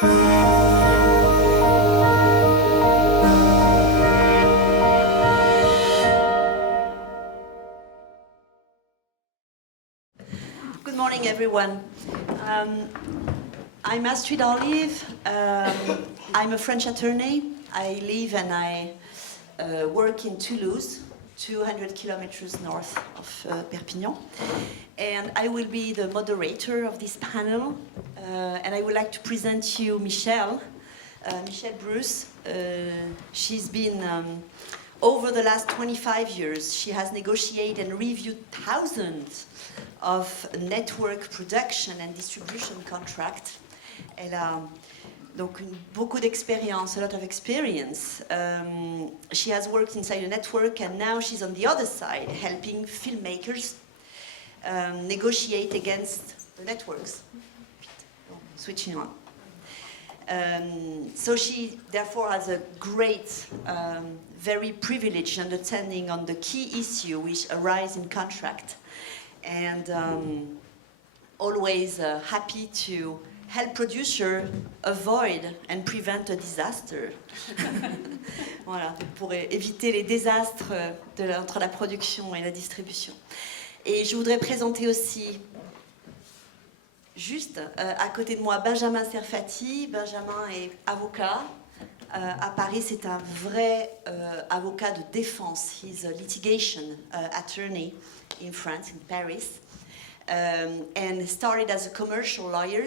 Good morning, everyone. I'm Astrid Olive. I'm a French attorney. I live and I work in Toulouse, 200 kilometers north of Perpignan. And I will be the moderator of this panel. And I would like to present you Michelle Bruce. She's been, over the last 25 years, she has negotiated and reviewed thousands of network production and distribution contracts. Elle a donc beaucoup d'expérience, a lot of experience. She has worked inside a network and now she's on the other side helping filmmakers negotiate against the networks. Switching on. So she therefore has a great, very privileged understanding on the key issue which arise in contract. And always happy to help producer avoid and prevent a disaster. Voilà, pour éviter les désastres entre la production et la distribution. Et je voudrais présenter aussi, juste à côté de moi, Benjamin Serfati. Benjamin est avocat. À Paris, c'est un vrai avocat de défense. He's a litigation attorney in France, in Paris, and started as a commercial lawyer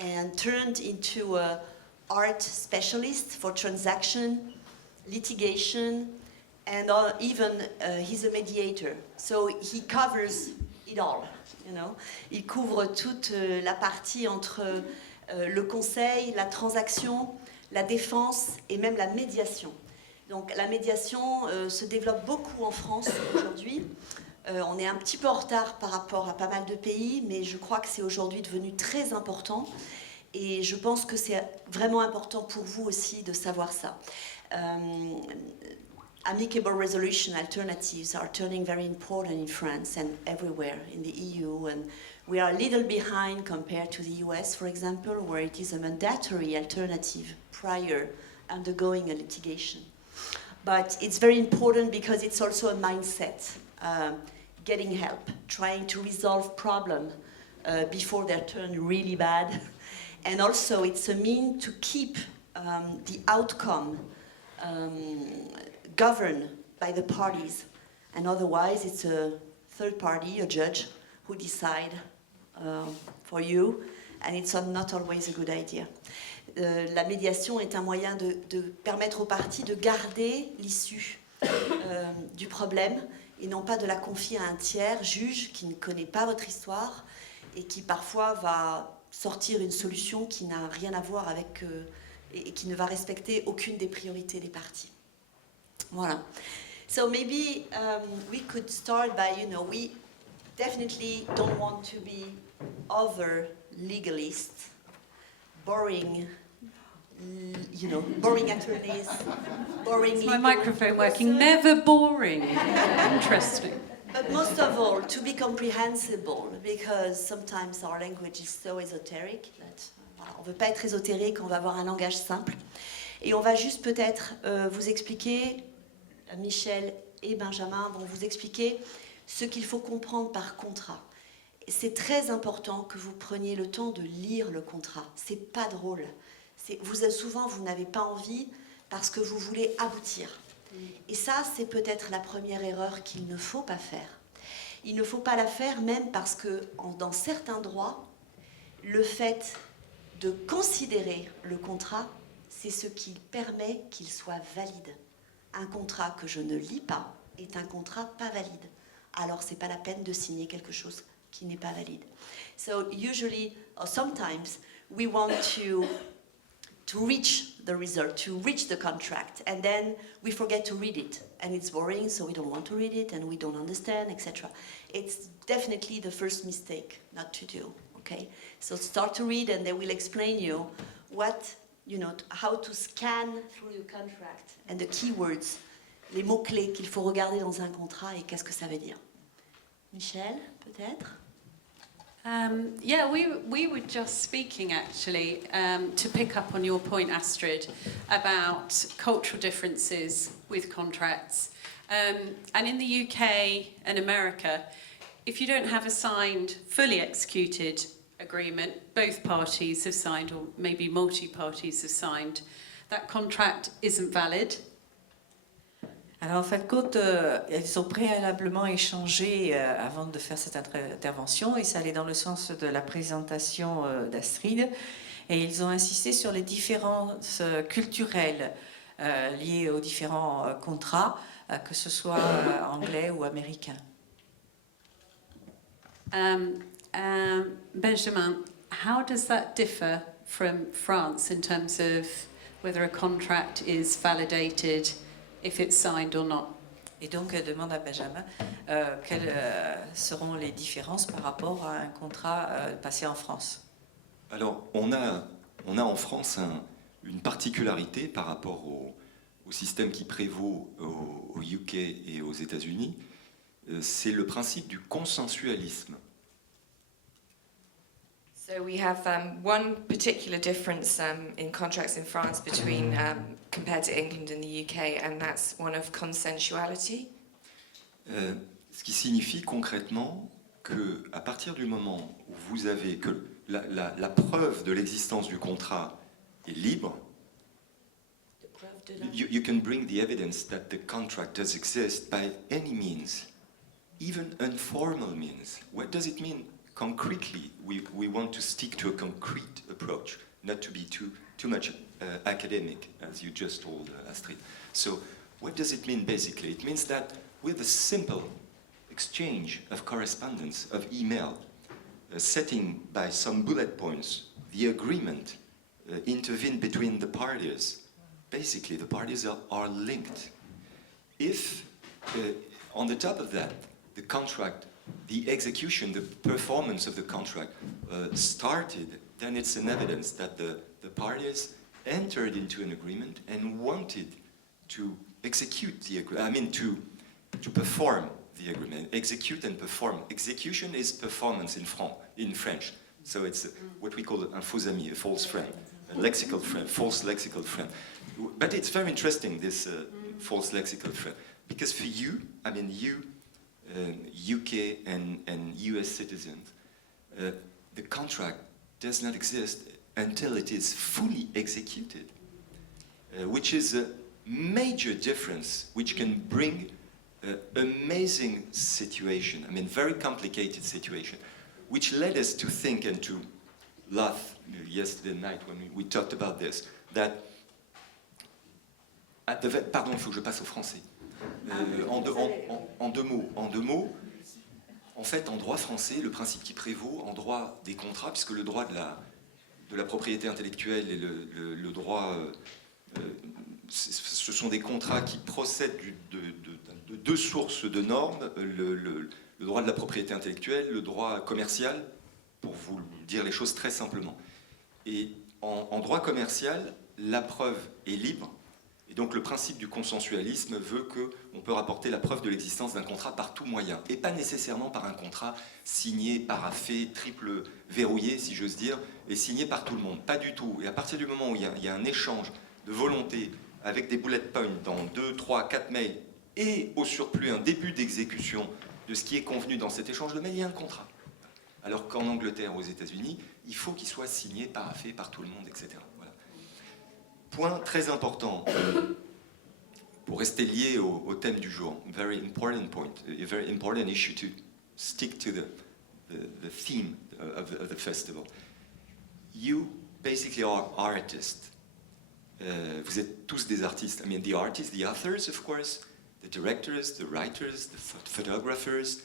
and turned into an art specialist for transaction, litigation, and even he's a mediator. So he covers it all, you know. Il couvre toute la partie entre le conseil, la transaction, la défense et même la médiation. Donc la médiation se développe beaucoup en France aujourd'hui. On est un petit peu en retard par rapport à pas mal de pays, mais je crois que c'est aujourd'hui devenu très important. Et je pense que c'est vraiment important pour vous aussi de savoir ça. Amicable resolution alternatives are turning very important in France and everywhere in the EU. And we are a little behind compared to the US, for example, where it is a mandatory alternative prior undergoing a litigation. But it's very important because it's also a mindset. Getting help, trying to resolve problems before they turn really bad. And also it's a mean to keep the outcome governed by the parties. And otherwise it's a third party, a judge, who decide for you. And it's not always a good idea. La médiation est un moyen de permettre aux parties de garder l'issue du problème et non pas de la confier à un tiers juge qui ne connaît pas votre histoire et qui parfois va sortir une solution qui n'a rien à voir avec et qui ne va respecter aucune des priorités des parties. Voilà. So maybe we could start by, you know, we definitely don't want to be over legalists, boring, you know, boring attorneys, boring. Is my microphone working? Never boring. Interesting. But most of all, to be comprehensible, because sometimes our language is so esoteric that voilà, on ne veut pas être ésotérique, on va avoir un langage simple. Et on va juste peut-être vous expliquer, Michel et Benjamin vont vous expliquer ce qu'il faut comprendre par contrat. C'est très important que vous preniez le temps de lire le contrat. C'est pas drôle. Souvent, vous n'avez pas envie parce que vous voulez aboutir. Et ça, c'est peut-être la première erreur qu'il ne faut pas faire. Il ne faut pas la faire même parce que, dans certains droits, le fait de considérer le contrat, c'est ce qui permet qu'il soit valide. Un contrat que je ne lis pas est un contrat pas valide. Alors, ce n'est pas la peine de signer quelque chose qui n'est pas valide. So, usually, or sometimes, we want to reach the result, to reach the contract, and then we forget to read it, and it's boring, so we don't want to read it, and we don't understand, etc. It's definitely the first mistake not to do, okay? So start to read, and they will explain you what, you know, how to scan through the contract, and the keywords, les mots-clés qu'il faut regarder dans un contrat, et qu'est-ce que ça veut dire. Michel, peut-être? Yeah, we were just speaking actually to pick up on your point, Astrid, about cultural differences with contracts. And in the UK and America, if you don't have a signed, fully executed agreement, both parties have signed, or maybe multi-parties have signed, that contract isn't valid. Alors, en fin de compte, ils ont préalablement échangé avant de faire cette intervention, et ça allait dans le sens de la présentation d'Astrid, et ils ont insisté sur les différences culturelles liées aux différents contrats, que ce soit anglais ou américain. Benjamin, how does that differ from France in terms of whether a contract is validated if it's signed or not? Et donc, elle demande à Benjamin quelles seront les différences par rapport à un contrat passé en France. Alors, on a en France une particularité par rapport au système qui prévaut au UK et aux États-Unis, c'est le principe du consensualisme. So we have one particular difference in contracts in France between compared to England and the UK, and that's one of consensuality. Ce qui signifie concrètement que à partir du moment où vous avez que la preuve de l'existence du contrat est libre, you can bring the evidence that the contract does exist by any means, even informal means. What does it mean? Concretely, we want to stick to a concrete approach, not to be too much academic, as you just told, Astrid. So, what does it mean basically? It means that with a simple exchange of correspondence, of email, setting by some bullet points the agreement intervened between the parties, basically the parties are linked. If, on the top of that, the contract, the execution, the performance of the contract started, then it's an evidence that the parties entered into an agreement and wanted to execute the agreement. I mean, to perform the agreement, execute and perform. Execution is performance in French. So it's what we call un faux ami, a false friend, a lexical friend, false lexical friend. But it's very interesting, this false lexical friend, because for you, I mean, you, UK and US citizens, the contract does not exist until it is fully executed, which is a major difference which can bring amazing situation, I mean very complicated situation, which led us to think and to laugh yesterday night when we talked about this, that pardon, il faut que je passe au français. En deux mots, en fait, en droit français, le principe qui prévaut, en droit des contrats, puisque le droit de la propriété intellectuelle et le droit, ce sont des contrats qui procèdent de deux sources de normes, le droit de la propriété intellectuelle, le droit commercial, pour vous dire les choses très simplement. Et en droit commercial, la preuve est libre. Et donc le principe du consensualisme veut qu'on peut rapporter la preuve de l'existence d'un contrat par tout moyen, et pas nécessairement par un contrat signé, paraphé, triple verrouillé, si j'ose dire, et signé par tout le monde. Pas du tout. Et à partir du moment où il y a un échange de volonté avec des bullet points dans 2, 3, 4 mails, et au surplus un début d'exécution de ce qui est convenu dans cet échange de mails, il y a un contrat. Alors qu'en Angleterre, aux États-Unis, il faut qu'il soit signé, paraphé par tout le monde, etc. Voilà. Point très important, pour rester lié au thème du jour, very important point, a very important issue to stick to the theme of the festival. You basically are artists. Vous êtes tous des artistes. I mean, the artists, the authors, of course, the directors, the writers, the photographers,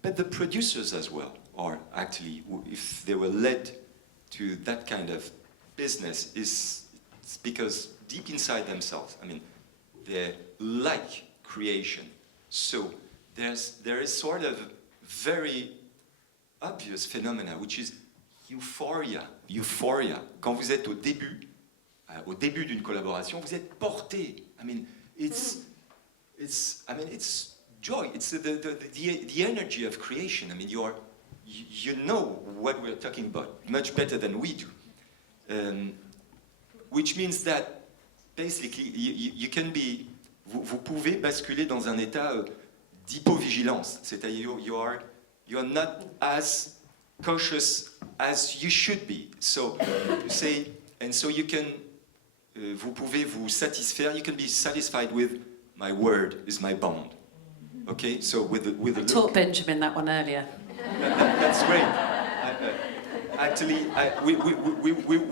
but the producers as well are actually, if they were led to that kind of business, it's because deep inside themselves, I mean, they like creation. So there is sort of very obvious phenomena, which is euphoria. Euphoria. Quand vous êtes au début d'une collaboration, vous êtes porté. I mean, it's joy. It's the energy of creation. I mean, you know what we're talking about much better than we do. Which means that basically you can be, vous pouvez basculer dans un état d'hypovigilance, c'est-à-dire you are not as cautious as you should be. So you can, vous pouvez vous satisfaire. You can be satisfied with my word is my bond. Okay, so with the I look. taught Benjamin that one earlier. That's great. Actually, we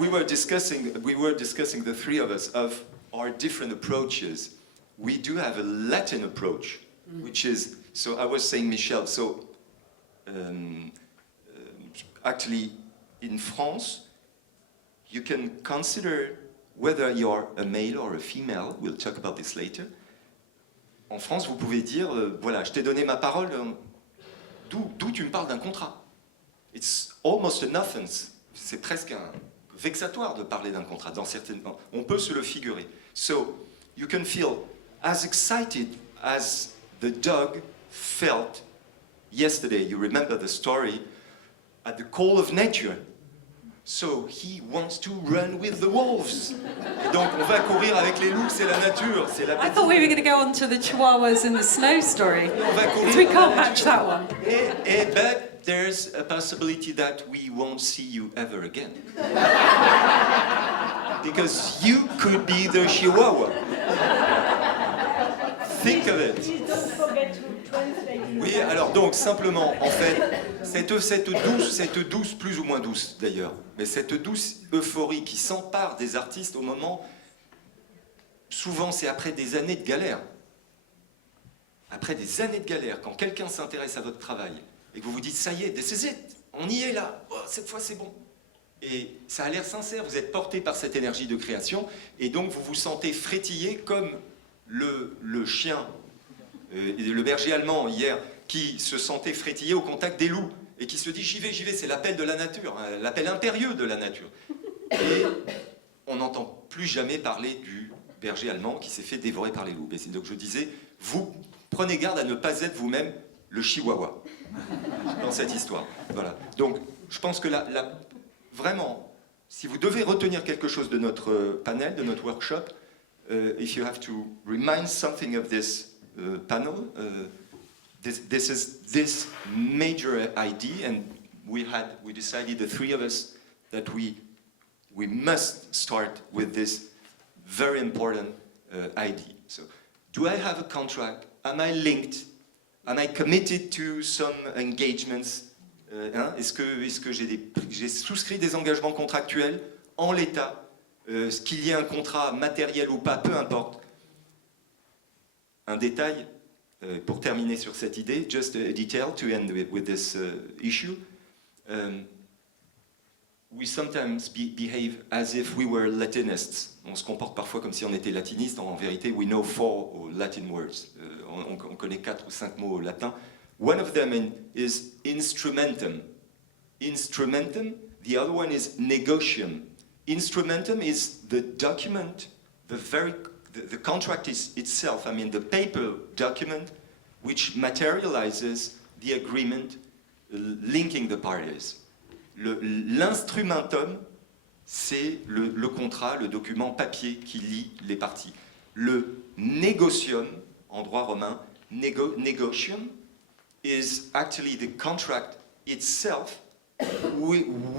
were discussing the three of us of our different approaches. We do have a Latin approach, which is, so I was saying, Michel, so actually in France, you can consider whether you're a male or a female. We'll talk about this later. En France, vous pouvez dire, voilà, je t'ai donné ma parole, d'où tu me parles d'un contrat? It's almost an offense. C'est presque un vexatoire de parler d'un contrat. Dans certaines, on peut se le figurer. So, you can feel as excited as the dog felt yesterday. You remember the story at the call of nature. So, he wants to run with the wolves. Et donc, on va courir avec les loups, c'est la nature, c'est la I thought we were going to go on to the Chihuahuas and the snow story. On va courir. Because we can't match that one. But there's a possibility that we won't see you ever again. Because you could be the Chihuahua. Think of it. Oui, alors donc simplement, en fait, cette douce, plus ou moins douce d'ailleurs, mais cette douce euphorie qui s'empare des artistes au moment, souvent c'est après des années de galère. Après des années de galère, quand quelqu'un s'intéresse à votre travail et que vous vous dites, ça y est, this is it, on y est là, oh, cette fois c'est bon. Et ça a l'air sincère, vous êtes porté par cette énergie de création et donc vous vous sentez frétiller comme le chien, le berger allemand hier, qui se sentait frétiller au contact des loups et qui se dit j'y vais, c'est l'appel de la nature, hein, l'appel impérieux de la nature. Et on n'entend plus jamais parler du berger allemand qui s'est fait dévorer par les loups. Et c'est donc je disais, vous prenez garde à ne pas être vous-même le chihuahua dans cette histoire. Voilà. Donc je pense que vraiment, si vous devez retenir quelque chose de notre panel, de notre workshop, if you have to remind something of this panel, this is this major idea, and we decided, the three of us, that we must start with this very important idea. So, do I have a contract? Am I linked? Am I committed to some engagements? Est-ce que j'ai souscrit des engagements contractuels en l'état? Qu'il y ait un contrat matériel ou pas, peu importe. Un détail, pour terminer sur cette idée, just a detail to end with this issue. We sometimes behave as if we were Latinists. On se comporte parfois comme si on était latiniste. En vérité, we know 4 Latin words. On connaît 4 ou 5 mots latins. One of them is instrumentum. Instrumentum. The other one is negotium. Instrumentum is the document, the contract itself, I mean the paper document which materializes the agreement linking the parties. L'instrumentum, c'est le contrat, le document papier qui lie les parties. Le négocium, en droit romain, negotium, is actually the contract itself.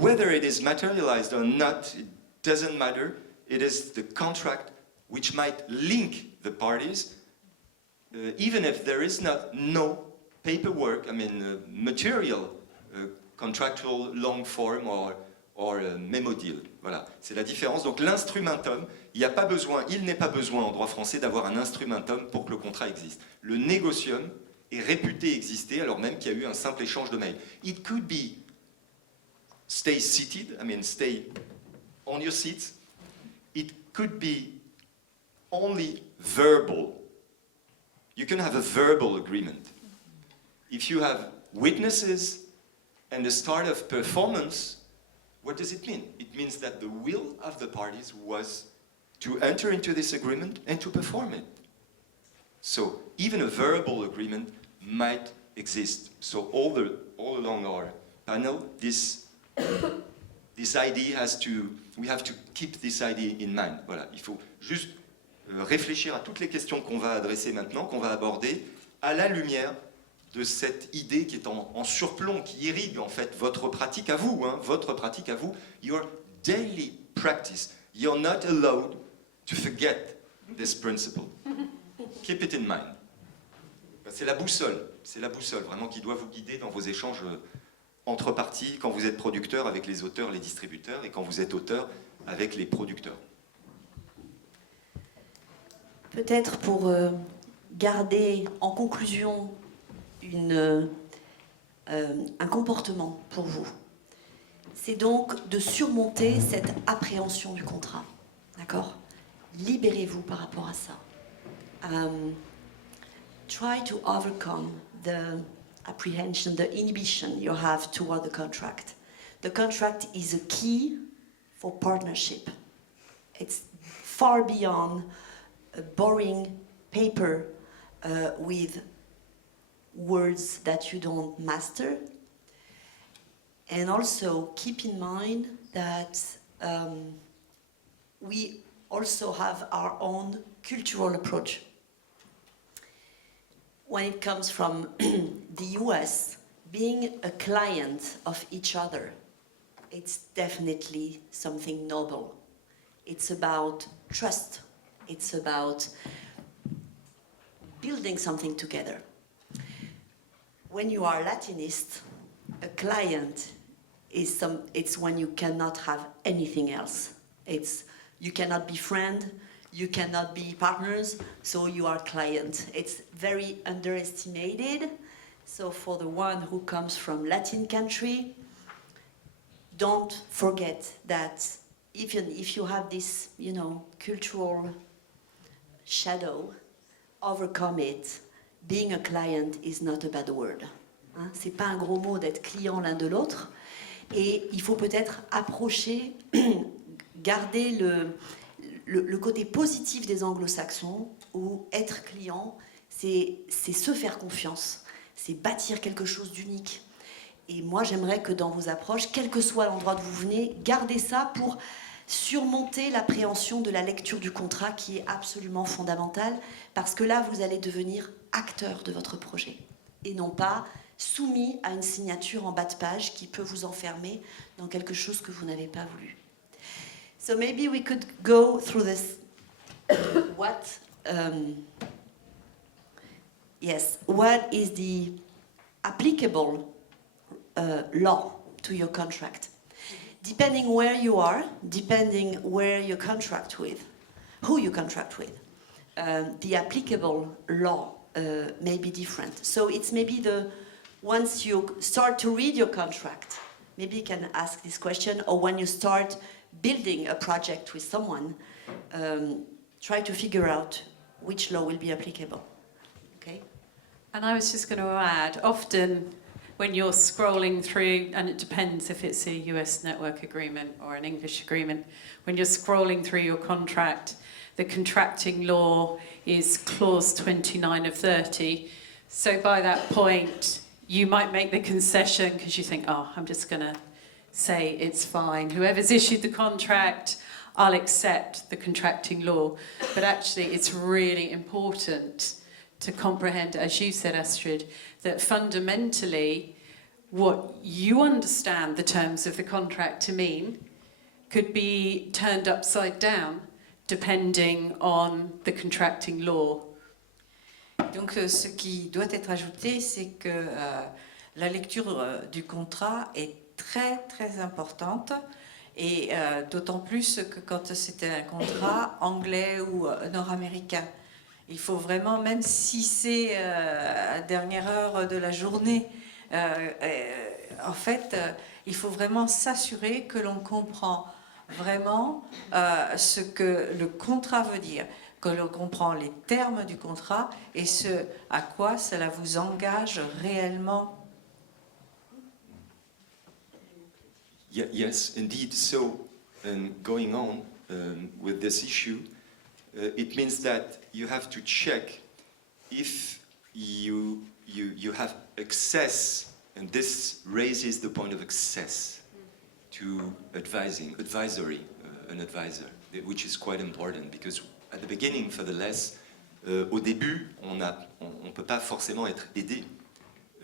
Whether it is materialized or not, it doesn't matter. It is the contract which might link the parties, even if there is no paperwork, I mean material, contractual long form or memo deal. Voilà, c'est la différence. Donc l'instrumentum, il n'est pas besoin en droit français d'avoir un instrumentum pour que le contrat existe. Le négocium est réputé exister alors même qu'il y a eu un simple échange de mails. It could be stay seated, I mean stay on your seats. It could be only verbal. You can have a verbal agreement. If you have witnesses and the start of performance, what does it mean? It means that the will of the parties was to enter into this agreement and to perform it. So even a verbal agreement might exist. So all along our panel, this idea we have to keep this idea in mind. Voilà, il faut juste réfléchir à toutes les questions qu'on va adresser maintenant, qu'on va aborder, à la lumière de cette idée qui est en surplomb, qui irrigue en fait votre pratique à vous, votre pratique à vous, your daily practice. You're not allowed to forget this principle. Keep it in mind. C'est la boussole vraiment qui doit vous guider dans vos échanges entre parties, quand vous êtes producteur avec les auteurs, les distributeurs, et quand vous êtes auteur avec les producteurs. Peut-être pour garder en conclusion un comportement pour vous, c'est donc de surmonter cette appréhension du contrat. D'accord ? Libérez-vous par rapport à ça. Try to overcome the apprehension, the inhibition you have toward the contract. The contract is a key for partnership. It's far beyond a boring paper with words that you don't master. And also keep in mind that we also have our own cultural approach. When it comes from the US, being a client of each other, it's definitely something noble. It's about trust. It's about building something together. When you are Latinist, a client it's when you cannot have anything else. You cannot be friend, you cannot be partners, so you are client. It's very underestimated. So for the one who comes from Latin country, don't forget that even if you have this, cultural shadow, overcome it. Being a client is not a bad word. C'est pas un gros mot d'être client l'un de l'autre. Et il faut peut-être approcher, garder le côté positif des anglo-saxons, où être client, c'est se faire confiance, c'est bâtir quelque chose d'unique. Et moi, j'aimerais que dans vos approches, quel que soit l'endroit d'où vous venez, gardez ça pour surmonter l'appréhension de la lecture du contrat qui est absolument fondamentale, parce que là, vous allez devenir acteur de votre projet, et non pas soumis à une signature en bas de page qui peut vous enfermer dans quelque chose que vous n'avez pas voulu. So maybe we could go through this. What is the applicable law to your contract? Depending where you are, depending where you contract with, who you contract with, the applicable law may be different. So it's maybe once you start to read your contract, maybe you can ask this question, or when you start building a project with someone, try to figure out which law will be applicable. Okay? And I was just going to add, often when you're scrolling through, and it depends if it's a US network agreement or an English agreement, when you're scrolling through your contract, the contracting law is clause 29 of 30. So by that point, you might make the concession because you think, I'm just going to say it's fine. Whoever's issued the contract, I'll accept the contracting law. But actually, it's really important to comprehend, as you said, Astrid, that fundamentally what you understand the terms of the contract to mean could be turned upside down depending on the contracting law. Donc ce qui doit être ajouté, c'est que la lecture du contrat est très très importante, et d'autant plus que quand c'est un contrat anglais ou nord-américain. Il faut vraiment, même si c'est à la dernière heure de la journée, en fait, il faut vraiment s'assurer que l'on comprend vraiment ce que le contrat veut dire, que l'on comprend les termes du contrat et ce à quoi cela vous engage réellement. Yes, indeed. So, going on with this issue, it means that you have to check if you have access And this raises the point of access to advisory, an advisor, which is quite important because at the beginning, for the less, au début, on ne peut pas forcément être aidé.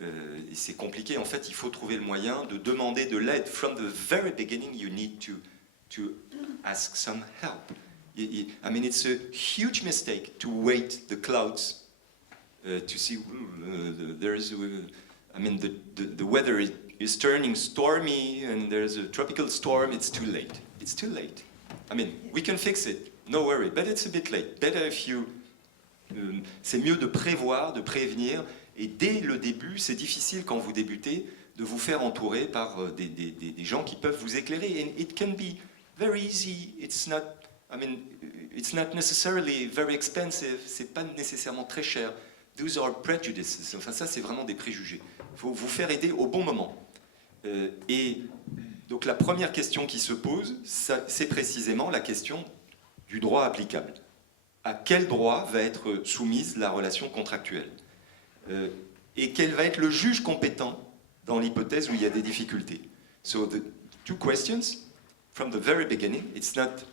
Et c'est compliqué. En fait, il faut trouver le moyen de demander de l'aide. From the very beginning, you need to ask some help. I mean, it's a huge mistake to wait the clouds to see. I mean, the weather is turning stormy and there's a tropical storm. It's too late. It's too late. I mean, we can fix it. No worry. But it's a bit late. Better if you. C'est mieux de prévoir, de prévenir. Et dès le début, c'est difficile quand vous débutez de vous faire entourer par des gens qui peuvent vous éclairer. And it can be very easy. It's not necessarily very expensive. C'est pas nécessairement très cher. Those are prejudices. Enfin, ça, c'est vraiment des préjugés. Il faut vous faire aider au bon moment. Et donc, la première question qui se pose, c'est précisément la question du droit applicable. À quel droit va être soumise la relation contractuelle ? Et quel va être le juge compétent dans l'hypothèse où il y a des difficultés. So the two questions, from the very beginning, it's not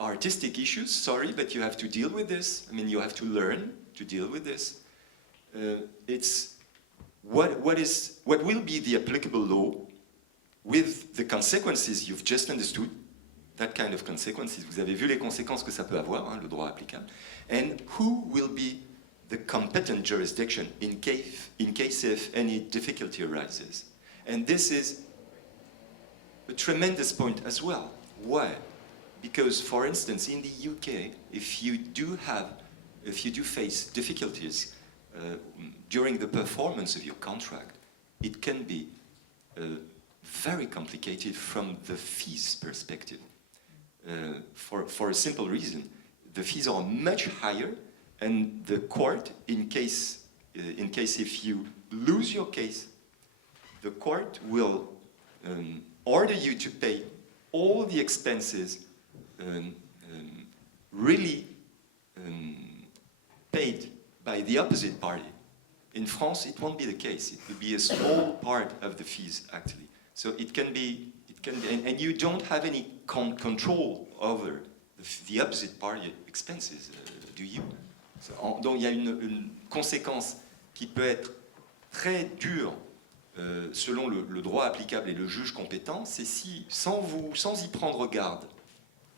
artistic issues, sorry, but you have to deal with this. I mean, you have to learn to deal with this. It's what will be the applicable law with the consequences you've just understood, that kind of consequences. Vous avez vu les conséquences que ça peut avoir, hein, le droit applicable. And who will be the competent jurisdiction in case if any difficulty arises. And this is a tremendous point as well. Why? Because, for instance, in the UK, if you do face difficulties during the performance of your contract, it can be very complicated from the fees perspective. For a simple reason, the fees are much higher, and the court, in case if you lose your case, the court will order you to pay all the expenses really paid by the opposite party. In France, it won't be the case. It will be a small part of the fees, actually. So it can be, and you don't have any control over the opposite party expenses, do you? Donc il y a une conséquence qui peut être très dure selon le droit applicable et le juge compétent, c'est si, sans y prendre garde,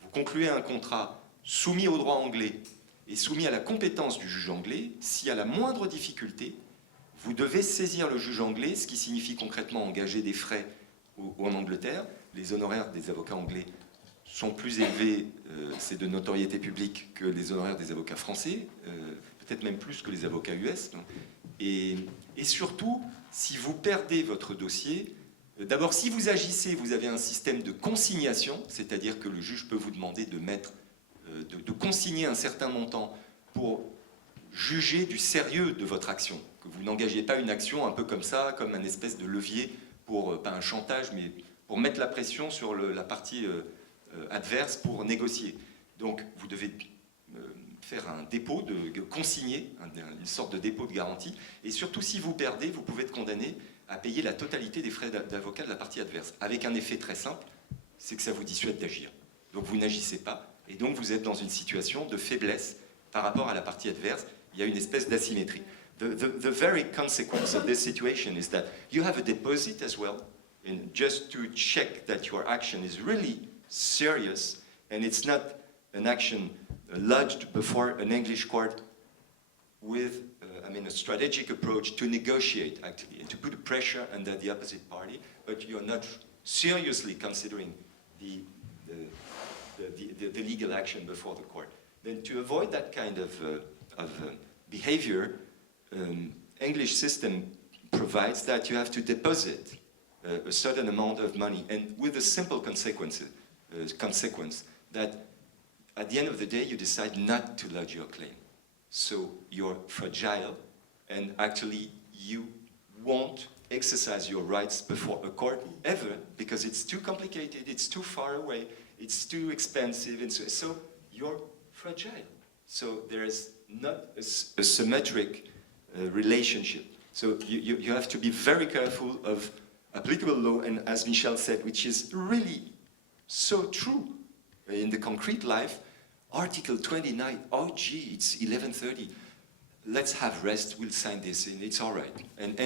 vous concluez un contrat soumis au droit anglais et soumis à la compétence du juge anglais, si à la moindre difficulté, vous devez saisir le juge anglais, ce qui signifie concrètement engager des frais en Angleterre. Les honoraires des avocats anglais sont plus élevés, c'est de notoriété publique, que les honoraires des avocats français, peut-être même plus que les avocats US. Et surtout, si vous perdez votre dossier, d'abord, si vous agissez, vous avez un système de consignation, c'est-à-dire que le juge peut vous demander de consigner un certain montant pour juger du sérieux de votre action, que vous n'engagez pas une action un peu comme ça, comme un espèce de levier pour, pas un chantage, mais pour mettre la pression sur la partie adverse pour négocier. Donc, vous devez faire un dépôt, consigner une sorte de dépôt de garantie, et surtout, si vous perdez, vous pouvez être condamné à payer la totalité des frais d'avocat de la partie adverse, avec un effet très simple, c'est que ça vous dissuade d'agir. Donc, vous n'agissez pas, et donc vous êtes dans une situation de faiblesse par rapport à la partie adverse. Il y a une espèce d'asymétrie. The very consequence of this situation is that you have a deposit as well, and just to check that your action is really serious, and it's not an action lodged before an English court with, a strategic approach to negotiate, actually, and to put pressure under the opposite party, but you're not seriously considering the legal action before the court. Then to avoid that kind of behavior, English system provides that you have to deposit a certain amount of money, and with a simple consequence that at the end of the day you decide not to lodge your claim. So you're fragile, and actually you won't exercise your rights before a court ever, because it's too complicated, it's too far away, it's too expensive, and so you're fragile. So there is not a symmetric relationship So you have to be very careful of applicable law, and as Michel said, which is really so true in the concrete life, Article 29, oh gee, it's 11:30. Let's have rest, we'll sign this in, it's all right. And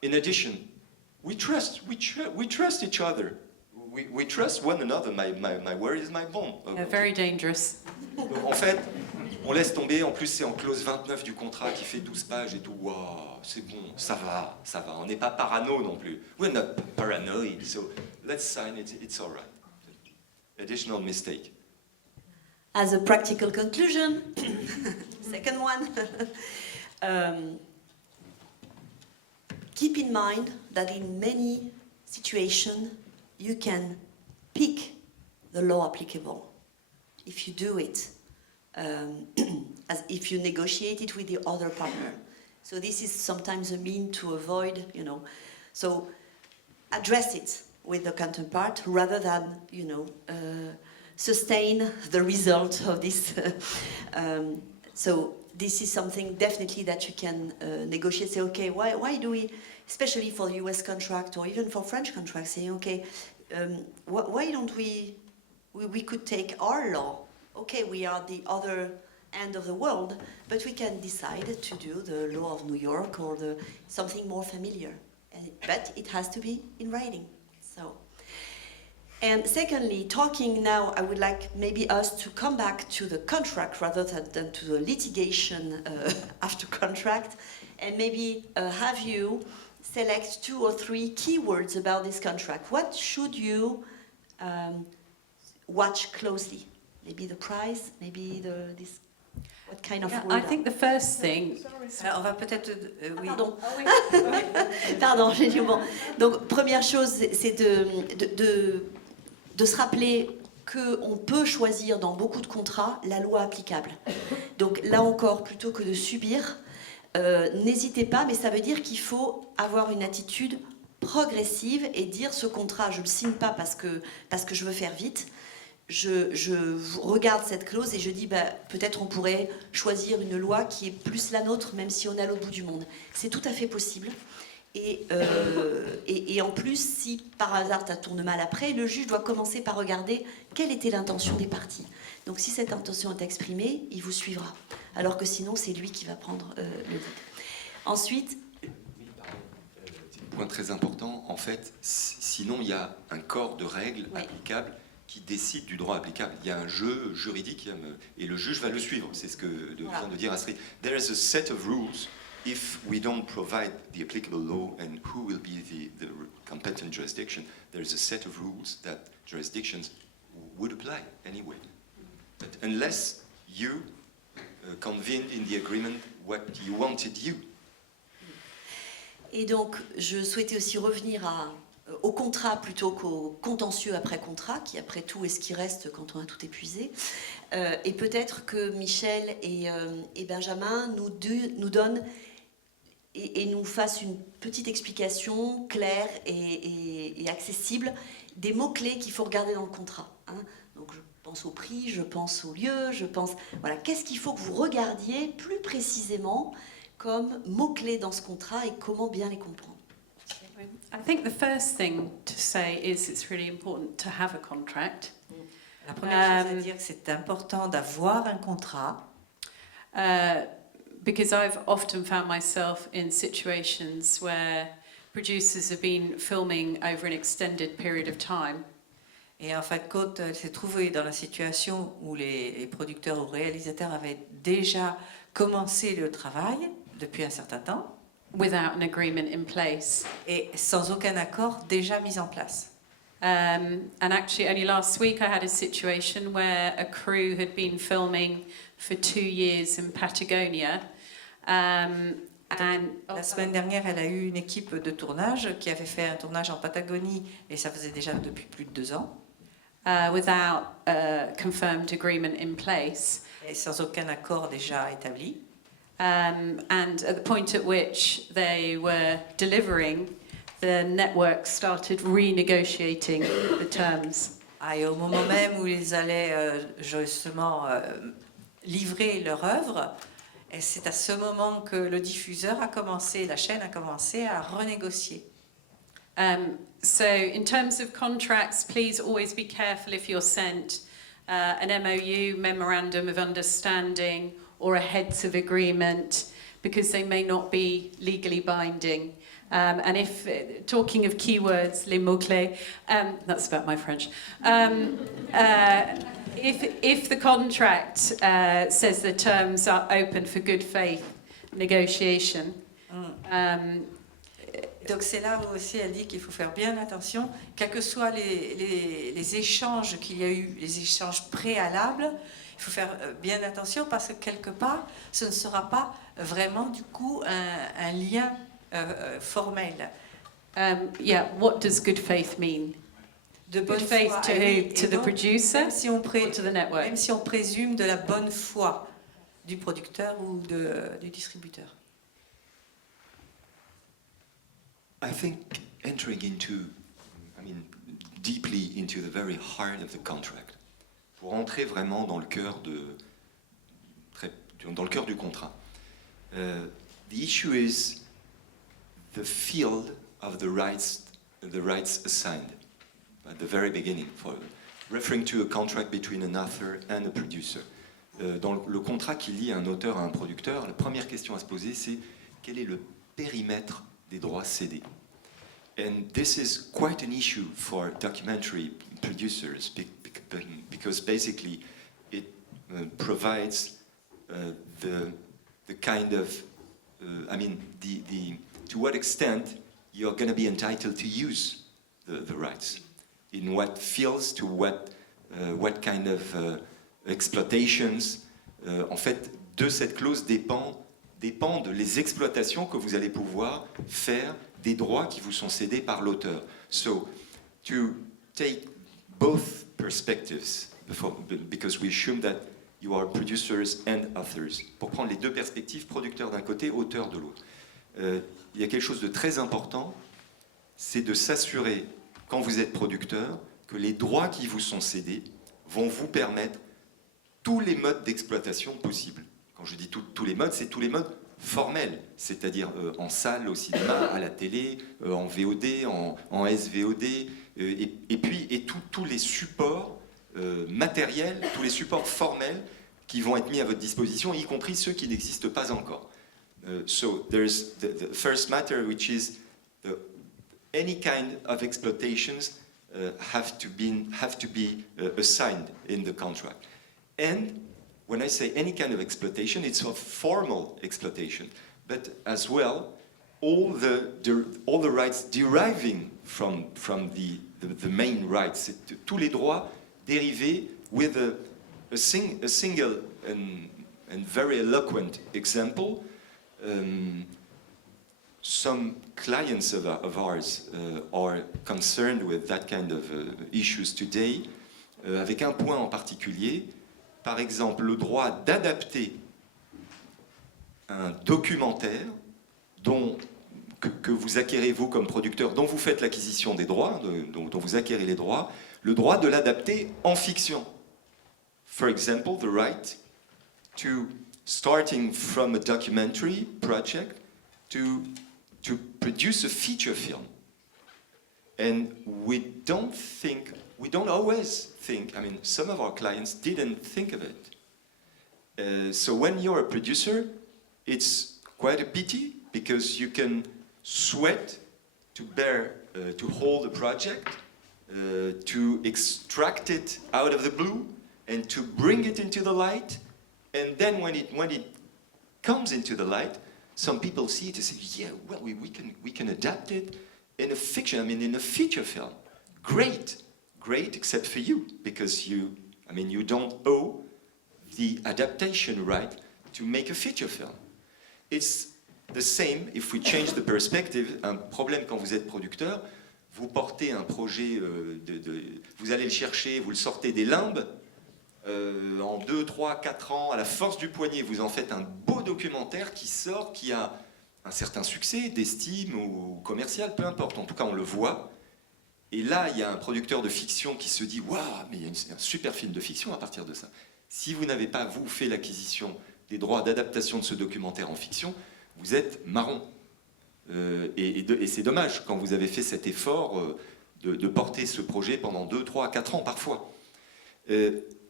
in addition, we trust each other. We trust one another. My word is my bond. Very dangerous. Donc, en fait, on laisse tomber. En plus, c'est en clause 29 du contrat qui fait 12 pages et tout. Waouh, c'est bon, ça va. On n'est pas parano non plus. We're not paranoid, so let's sign it, it's all right. Additional mistake. As a practical conclusion, second one, keep in mind that in many situations you can pick the law applicable if you do it, as if you negotiate it with the other partner. So this is sometimes a mean to avoid, so address it with the counterpart rather than, sustain the result of this. So this is something definitely that you can negotiate. Say, okay, why do we, especially for the US contract or even for French contracts, say, okay, why don't we could take our law. Okay, we are the other end of the world, but we can decide to do the law of New York or something more familiar. But it has to be in writing. So. And secondly, talking now, I would like maybe us to come back to the contract rather than to the litigation after contract, and maybe have you select 2 or 3 keywords about this contract. What should you watch closely? Maybe the price, maybe this. What kind of word? I think the first thing. Alors, on va peut-être. Oui. Pardon. Pardon, j'ai dit bon. Donc, première chose, c'est de se rappeler qu'on peut choisir dans beaucoup de contrats la loi applicable. Donc là encore, plutôt que de subir, n'hésitez pas, mais ça veut dire qu'il faut avoir une attitude progressive et dire ce contrat, je ne le signe pas parce que je veux faire vite. Je regarde cette clause et je dis peut-être on pourrait choisir une loi qui est plus la nôtre, même si on est à l'autre bout du monde. C'est tout à fait possible. Et en plus, si par hasard ça tourne mal après, le juge doit commencer par regarder quelle était l'intention des parties. Donc si cette intention est exprimée, il vous suivra. Alors que sinon, c'est lui qui va prendre le lead. Ensuite... Point très important, en fait, sinon il y a un corps de règles applicables qui décide du droit applicable. Il y a un jeu juridique et le juge va le suivre. C'est ce que vient de dire Astrid. There is a set of rules. If we don't provide the applicable law and who will be the competent jurisdiction, there is a set of rules that jurisdictions would apply anyway. But unless you convened in the agreement what you wanted you. Et donc, je souhaitais aussi revenir au contrat plutôt qu'au contentieux après contrat, qui après tout est ce qui reste quand on a tout épuisé. Et peut-être que Michel et Benjamin nous donnent et nous fassent une petite explication claire et accessible des mots-clés qu'il faut regarder dans le contrat. Hein. Donc je pense au prix, je pense au lieu, voilà, qu'est-ce qu'il faut que vous regardiez plus précisément comme mots-clés dans ce contrat et comment bien les comprendre. I think the first thing to say is it's really important to have a contract. La première chose à dire, c'est important d'avoir un contrat. Because I've often found myself in situations where producers have been filming over an extended period of time. Et en fait, Côte s'est trouvée dans la situation où les producteurs ou réalisateurs avaient déjà commencé le travail depuis un certain temps. Without an agreement in place. Et sans aucun accord déjà mis en place. And actually only last week I had a situation where a crew had been filming for 2 years in Patagonia. La semaine dernière, elle a eu une équipe de tournage qui avait fait un tournage en Patagonie et ça faisait déjà depuis plus de 2 ans. Without a confirmed agreement in place. Et sans aucun accord déjà établi. And at the point at which they were delivering, the network started renegotiating the terms. Et au moment même où ils allaient justement livrer leur œuvre, Et c'est à ce moment que le diffuseur a commencé, la chaîne a commencé à renégocier. So in terms of contracts, please always be careful if you're sent an MOU, Memorandum of Understanding, or a Heads of Agreement, because they may not be legally binding. And if, talking of keywords, les mots-clés, that's about my French. If the contract says the terms are open for good faith negotiation, Donc c'est là où aussi elle dit qu'il faut faire bien attention, quels que soient les échanges qu'il y a eu, les échanges préalables, il faut faire bien attention parce que quelque part, ce ne sera pas vraiment du coup un lien formel. yeah, what does good faith mean? De bonne Good faith foi. to Et who? To the donc, producer même si on or to the network? même si on présume de la bonne foi du producteur ou du distributeur. I think entering deeply into the very heart of the contract, pour entrer vraiment dans le cœur du contrat. The issue is the field of the rights assigned at the very beginning, referring to a contract between an author and a producer. Dans le contrat qui lie un auteur à un producteur, la première question à se poser, c'est quel est le périmètre des droits cédés. And this is quite an issue for documentary producers because basically it provides the kind of, to what extent you're going to be entitled to use the rights, in what fields, to what kind of exploitations. En fait, de cette clause dépendent les exploitations que vous allez pouvoir faire des droits qui vous sont cédés par l'auteur. So, to take both perspectives, because we assume that you are producers and authors, pour prendre les deux perspectives, producteur d'un côté, auteur de l'autre. Il y a quelque chose de très important, c'est de s'assurer, quand vous êtes producteur, que les droits qui vous sont cédés vont vous permettre tous les modes d'exploitation possibles. Quand je dis tous les modes, c'est tous les modes formels, c'est-à-dire en salle, au cinéma, à la télé, en VOD, en SVOD, et puis tous les supports matériels, tous les supports formels qui vont être mis à votre disposition, y compris ceux qui n'existent pas encore. So there's the first matter, which is any kind of exploitations have to be assigned in the contract. And when I say any kind of exploitation, it's a formal exploitation, but as well, all the rights deriving from the main rights, tous les droits dérivés, with a single and very eloquent example. Some clients of ours are concerned with that kind of issues today, avec un point en particulier. Par exemple, le droit d'adapter un documentaire que vous acquérez vous comme producteur, dont vous faites l'acquisition des droits, dont vous acquérez les droits, le droit de l'adapter en fiction. For example, the right to, starting from a documentary project, to produce a feature film. And we don't always think, some of our clients didn't think of it. So when you're a producer, it's quite a pity, because you can sweat to hold a project, to extract it out of the blue, and to bring it into the light. And then when it comes into the light, some people see it and say, yeah, well, we can adapt it in a fiction, in a feature film. Great, except for you, because you don't owe the adaptation right to make a feature film. It's the same if we change the perspective. Un problème quand vous êtes producteur, vous portez un projet, vous allez le chercher, vous le sortez des limbes, en 2, 3, 4 ans, à la force du poignet, vous en faites un beau documentaire qui sort, qui a un certain succès, d'estime ou commercial, peu importe, en tout cas on le voit. Et là, il y a un producteur de fiction qui se dit « Waouh, mais il y a un super film de fiction à partir de ça ». Si vous n'avez pas, vous, fait l'acquisition des droits d'adaptation de ce documentaire en fiction, vous êtes marron. Et c'est dommage quand vous avez fait cet effort de porter ce projet pendant 2, 3, 4 ans parfois.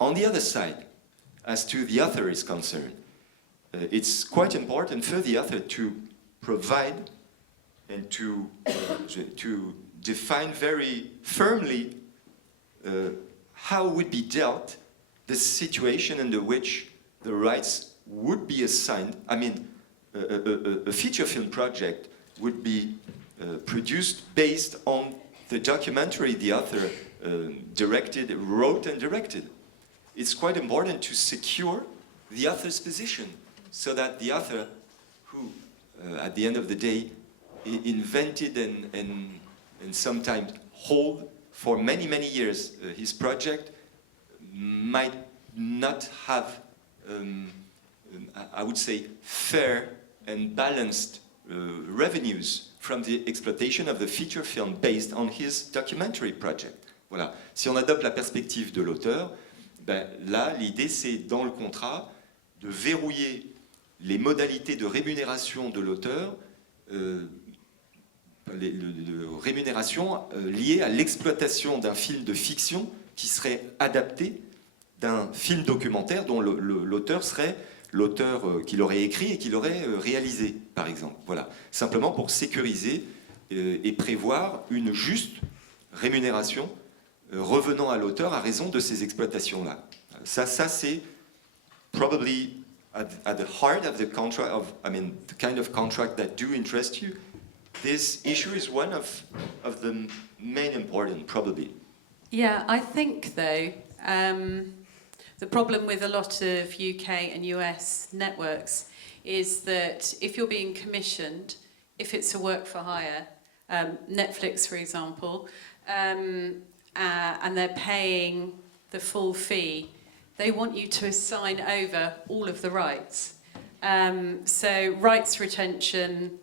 On the other side, as to the author is concerned, it's quite important for the author to provide and to define very firmly how would be dealt the situation under which the rights would be assigned. I mean, a feature film project would be produced based on the documentary the author wrote and directed. It's quite important to secure the author's position so that the author, who at the end of the day invented and sometimes hold for many, many years his project, might not have, I would say, fair and balanced revenues from the exploitation of the feature film based on his documentary project. Voilà. Si on adopte la perspective de l'auteur, ben là, l'idée, c'est dans le contrat de verrouiller les modalités de rémunération de l'auteur, rémunération liée à l'exploitation d'un film de fiction qui serait adapté d'un film documentaire dont l'auteur serait l'auteur qui l'aurait écrit et qui l'aurait réalisé, par exemple. Voilà. Simplement pour sécuriser et prévoir une juste rémunération revenant à l'auteur à raison de ces exploitations-là. Ça c'est probably at the heart of the contract, the kind of contract that do interest you. This issue is one of the main important, probably. Yeah, I think though, the problem with a lot of UK and US networks is that if you're being commissioned, if it's a work for hire, Netflix for example, and they're paying the full fee, they want you to assign over all of the rights. So rights retention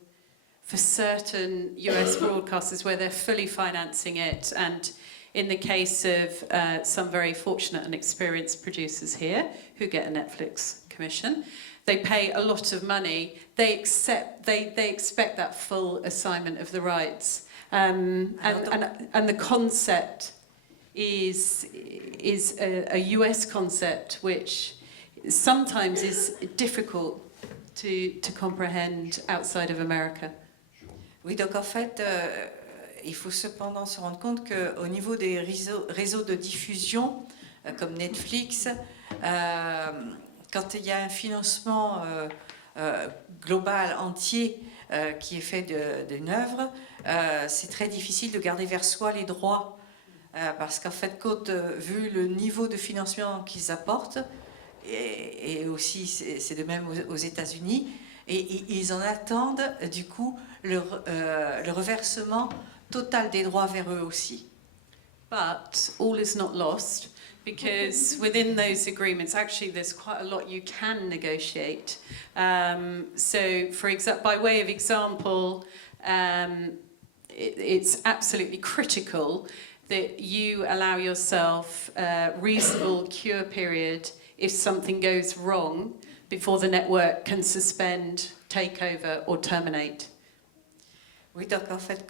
for certain US broadcasters where they're fully financing it, and in the case of some very fortunate and experienced producers here who get a Netflix commission, they pay a lot of money. They expect that full assignment of the rights, and the concept is a US concept which sometimes is difficult to comprehend outside of America. Oui, donc en fait, il faut cependant se rendre compte qu'au niveau des réseaux de diffusion, comme Netflix, quand il y a un financement global, entier, qui est fait d'une œuvre, c'est très difficile de garder vers soi les droits. Parce qu'en fait, vu le niveau de financement qu'ils apportent, et aussi c'est de même aux États-Unis, et ils en attendent du coup le reversement total des droits vers eux aussi. But all is not lost, because within those agreements, actually, there's quite a lot you can negotiate. So, for example, by way of example, it's absolutely critical that you allow yourself a reasonable cure period if something goes wrong before the network can suspend, take over or terminate. Oui, donc en fait,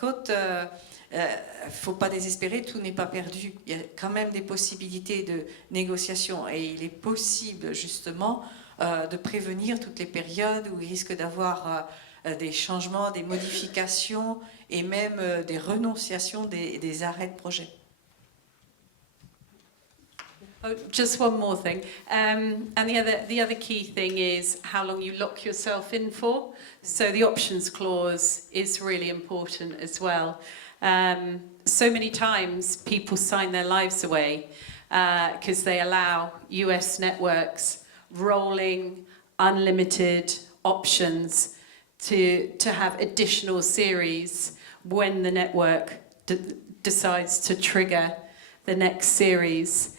faut pas désespérer, tout n'est pas perdu. Il y a quand même des possibilités de négociation et il est possible justement de prévenir toutes les périodes où il risque d'avoir des changements, des modifications et même des renonciations, des arrêts de projet. Oh, just one more thing, and the other key thing is how long you lock yourself in for. So the options clause is really important as well. So many times people sign their lives away because they allow US networks rolling, unlimited options to have additional series when the network decides to trigger the next series.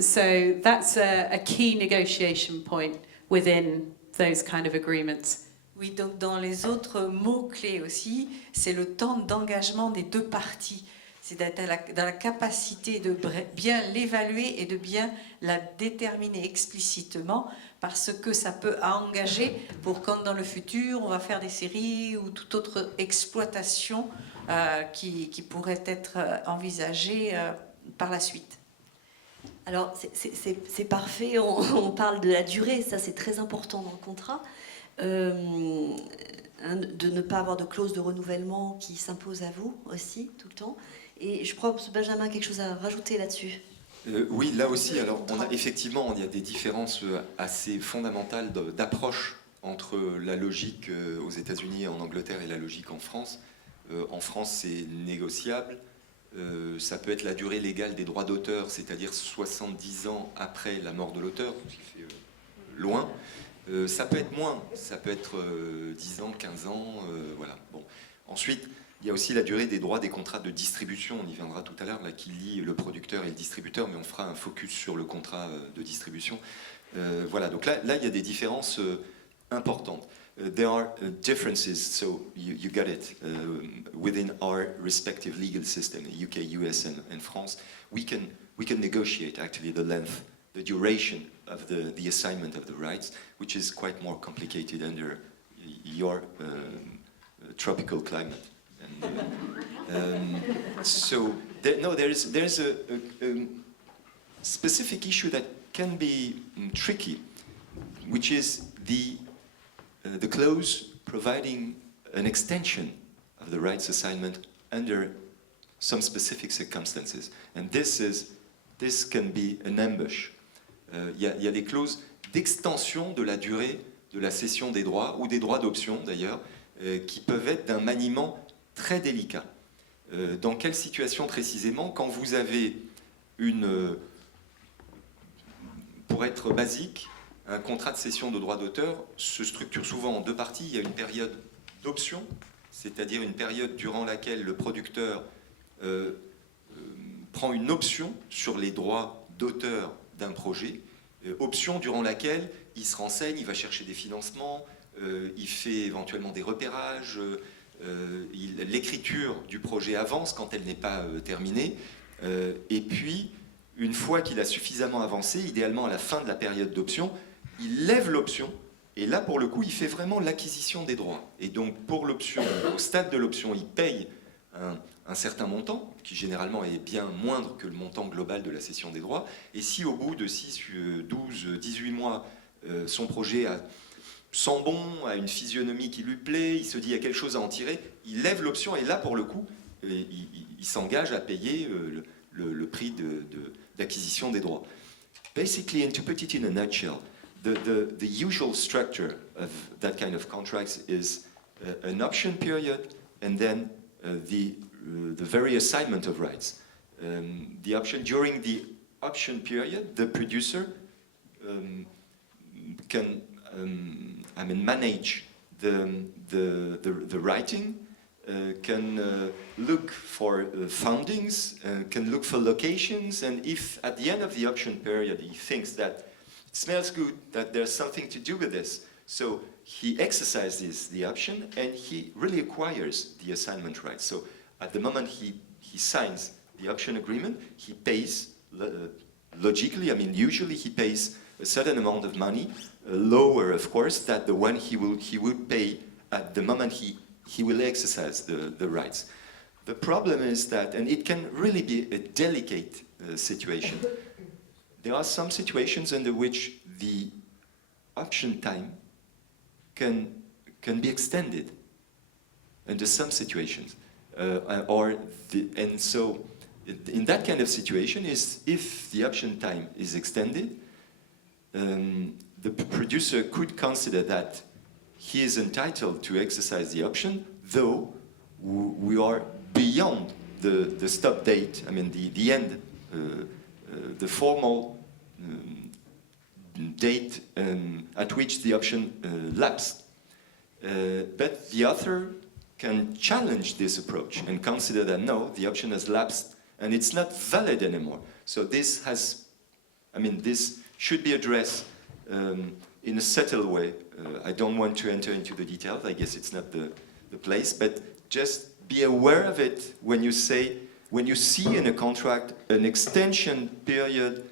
So that's a key negotiation point within those kind of agreements. Oui, donc dans les autres mots-clés aussi, c'est le temps d'engagement des deux parties. c'est d'être dans la capacité de bien l'évaluer et de bien la déterminer explicitement, parce que ça peut engager pour quand dans le futur on va faire des séries ou toute autre exploitation qui pourrait être envisagée par la suite. Alors, c'est parfait, on parle de la durée, ça c'est très important dans le contrat, de ne pas avoir de clause de renouvellement qui s'impose à vous aussi, tout le temps. Et je crois que Benjamin a quelque chose à rajouter là-dessus. Oui, là aussi, alors effectivement, il y a des différences assez fondamentales d'approche entre la logique aux États-Unis et en Angleterre et la logique en France. En France, c'est négociable. Ça peut être la durée légale des droits d'auteur, c'est-à-dire 70 ans après la mort de l'auteur, ce qui fait loin. Ça peut être moins, ça peut être 10 ans, 15 ans, voilà. Bon. Ensuite, il y a aussi la durée des droits des contrats de distribution, on y viendra tout à l'heure, là, qui lie le producteur et le distributeur, mais on fera un focus sur le contrat de distribution. Voilà, donc là, il y a des différences importantes. There are differences, so you got it, within our respective legal system, UK, US, and France. We can negotiate actually the length, the duration of the assignment of the rights, which is quite more complicated under your tropical climate. And, so there's a specific issue that can be tricky, which is the clause providing an extension of the rights assignment under some specific circumstances. And this can be an ambush. Il y a des clauses d'extension de la durée de la cession des droits, ou des droits d'option d'ailleurs, qui peuvent être d'un maniement très délicat. Dans quelle situation précisément? Quand vous avez pour être basique, un contrat de cession de droits d'auteur se structure souvent en deux parties. Il y a une période d'option, c'est-à-dire une période durant laquelle le producteur prend une option sur les droits d'auteur d'un projet, option durant laquelle il se renseigne, il va chercher des financements, il fait éventuellement des repérages, l'écriture du projet avance quand elle n'est pas terminée, et puis, une fois qu'il a suffisamment avancé, idéalement à la fin de la période d'option, il lève l'option, et là, pour le coup, il fait vraiment l'acquisition des droits. Et donc, pour l'option, au stade de l'option, il paye un certain montant, qui généralement est bien moindre que le montant global de la cession des droits. Et si au bout de 6, 12, 18 mois, son projet sent bon, a une physionomie qui lui plaît, il se dit il y a quelque chose à en tirer, il lève l'option, et là, pour le coup, il s'engage à payer le prix d'acquisition des droits. Basically, and to put it in a nutshell, the usual structure of that kind of contracts is an option period and then the very assignment of rights. The option, during the option period, the producer can manage the writing, can look for fundings, can look for locations, and if at the end of the option period he thinks that it smells good, that there's something to do with this, so he exercises the option and he really acquires the assignment rights. So at the moment he signs the option agreement, he pays, logically, usually he pays a certain amount of money, lower of course than the one he would pay at the moment he will exercise the rights. The problem is that, and it can really be a delicate situation, there are some situations under which the option time can be extended under some situations. And so in that kind of situation, if the option time is extended, the producer could consider that he is entitled to exercise the option, though we are beyond the stop date, the end, the formal date at which the option lapsed. But the author can challenge this approach and consider that no, the option has lapsed and it's not valid anymore. So this should be addressed in a subtle way. I don't want to enter into the details, I guess it's not the place, but just be aware of it when you say when you see in a contract an extension period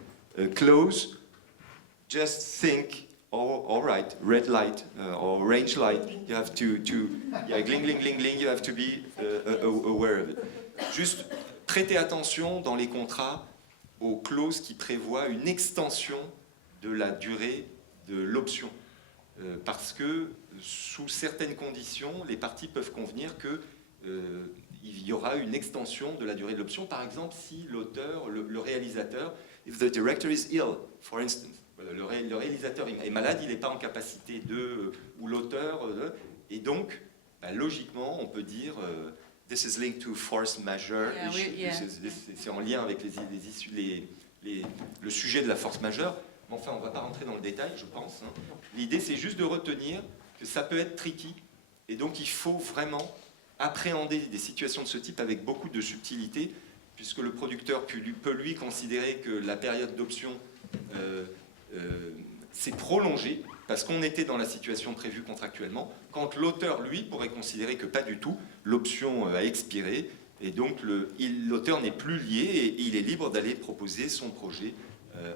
clause, just think, oh, all right, red light or orange light, you have to yeah, gling, gling, gling, gling, you have to be aware of it. Juste prêtez attention dans les contrats aux clauses qui prévoient une extension de la durée de l'option. Parce que sous certaines conditions, les parties peuvent convenir que il y aura une extension de la durée de l'option. Par exemple, si l'auteur, le réalisateur, if the director is ill, for instance, le réalisateur est malade, il n'est pas en capacité de, ou l'auteur, et donc, bah, logiquement, on peut dire, this is linked to force majeure, c'est en lien avec le sujet de la force majeure, mais enfin, on ne va pas rentrer dans le détail, je pense. Hein. L'idée, c'est juste de retenir que ça peut être tricky, et donc il faut vraiment appréhender des situations de ce type avec beaucoup de subtilité, puisque le producteur peut lui considérer que la période d'option s'est prolongée parce qu'on était dans la situation prévue contractuellement, quand l'auteur, lui, pourrait considérer que pas du tout, l'option a expiré, et donc l'auteur n'est plus lié et il est libre d'aller proposer son projet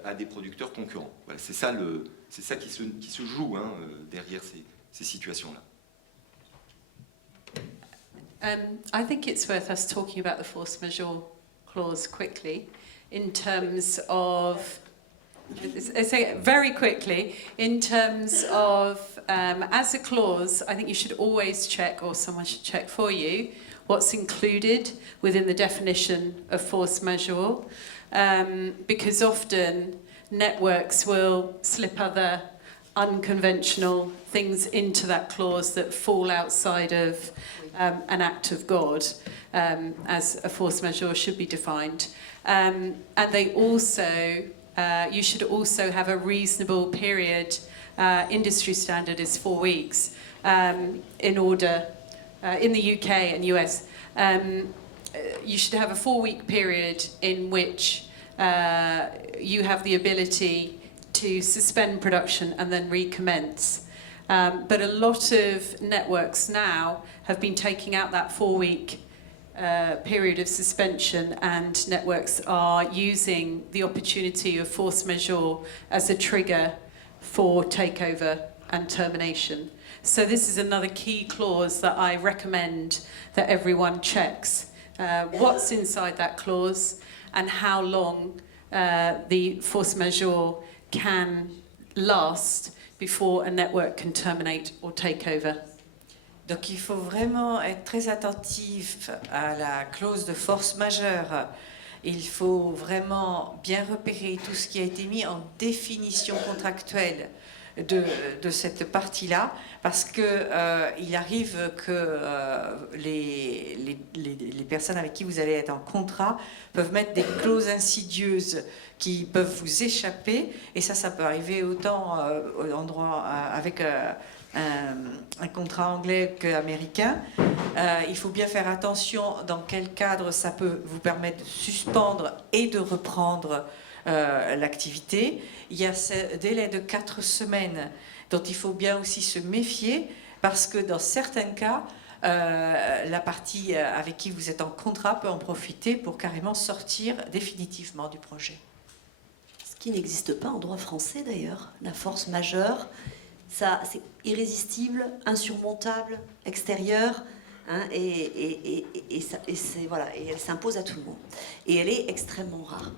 à des producteurs concurrents. Voilà, c'est ça qui se joue hein, derrière ces situations-là. I think it's worth us talking about the force majeure clause quickly in terms of, I say it very quickly, in terms of, as a clause, I think you should always check, or someone should check for you, what's included within the definition of force majeure, because often networks will slip other unconventional things into that clause that fall outside of an act of God, as a force majeure should be defined. And they also, you should also have a reasonable period, industry standard is 4 weeks, in order, in the UK and US, you should have a 4-week period in which you have the ability to suspend production and then recommence. But a lot of networks now have been taking out that 4-week period of suspension, and networks are using the opportunity of force majeure as a trigger for takeover and termination. So this is another key clause that I recommend that everyone checks. What's inside that clause and how long the force majeure can last before a network can terminate or take over. Donc il faut vraiment être très attentif à la clause de force majeure. Il faut vraiment bien repérer tout ce qui a été mis en définition contractuelle de cette partie-là, parce qu'il arrive que les personnes avec qui vous allez être en contrat peuvent mettre des clauses insidieuses qui peuvent vous échapper, et ça peut arriver autant en droit avec un contrat anglais qu'américain. Il faut bien faire attention dans quel cadre ça peut vous permettre de suspendre et de reprendre l'activité. Il y a ce délai de 4 semaines dont il faut bien aussi se méfier, parce que dans certains cas, la partie avec qui vous êtes en contrat peut en profiter pour carrément sortir définitivement du projet. Ce qui n'existe pas en droit français d'ailleurs, la force majeure, ça c'est irrésistible, insurmontable, extérieur, hein, et elle s'impose à tout le monde. Et elle est extrêmement rare.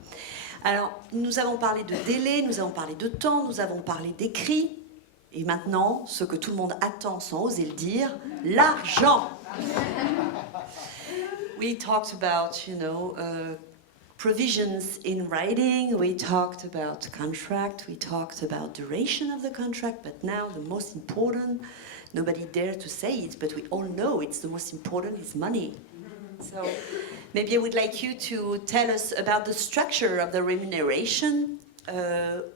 Alors, nous avons parlé de délai, nous avons parlé de temps, nous avons parlé d'écrit, et maintenant, ce que tout le monde attend sans oser le dire, l'argent. We talked about, provisions in writing, we talked about contract, we talked about duration of the contract, but now the most important, nobody dared to say it, but we all know it's the most important, is money. So maybe I would like you to tell us about the structure of the remuneration,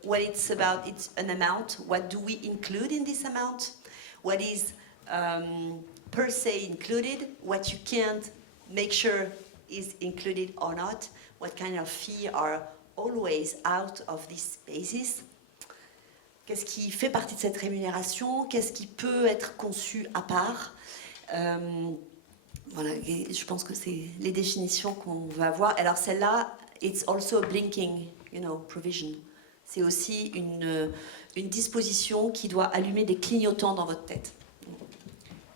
what it's about, it's an amount, what do we include in this amount, what is per se included, what you can't make sure is included or not, what kind of fee are always out of this basis. Qu'est-ce qui fait partie de cette rémunération? Qu'est-ce qui peut être conçu à part? Voilà, et je pense que c'est les définitions qu'on va avoir. Alors celle-là, it's also a blinking, provision. C'est aussi une disposition qui doit allumer des clignotants dans votre tête.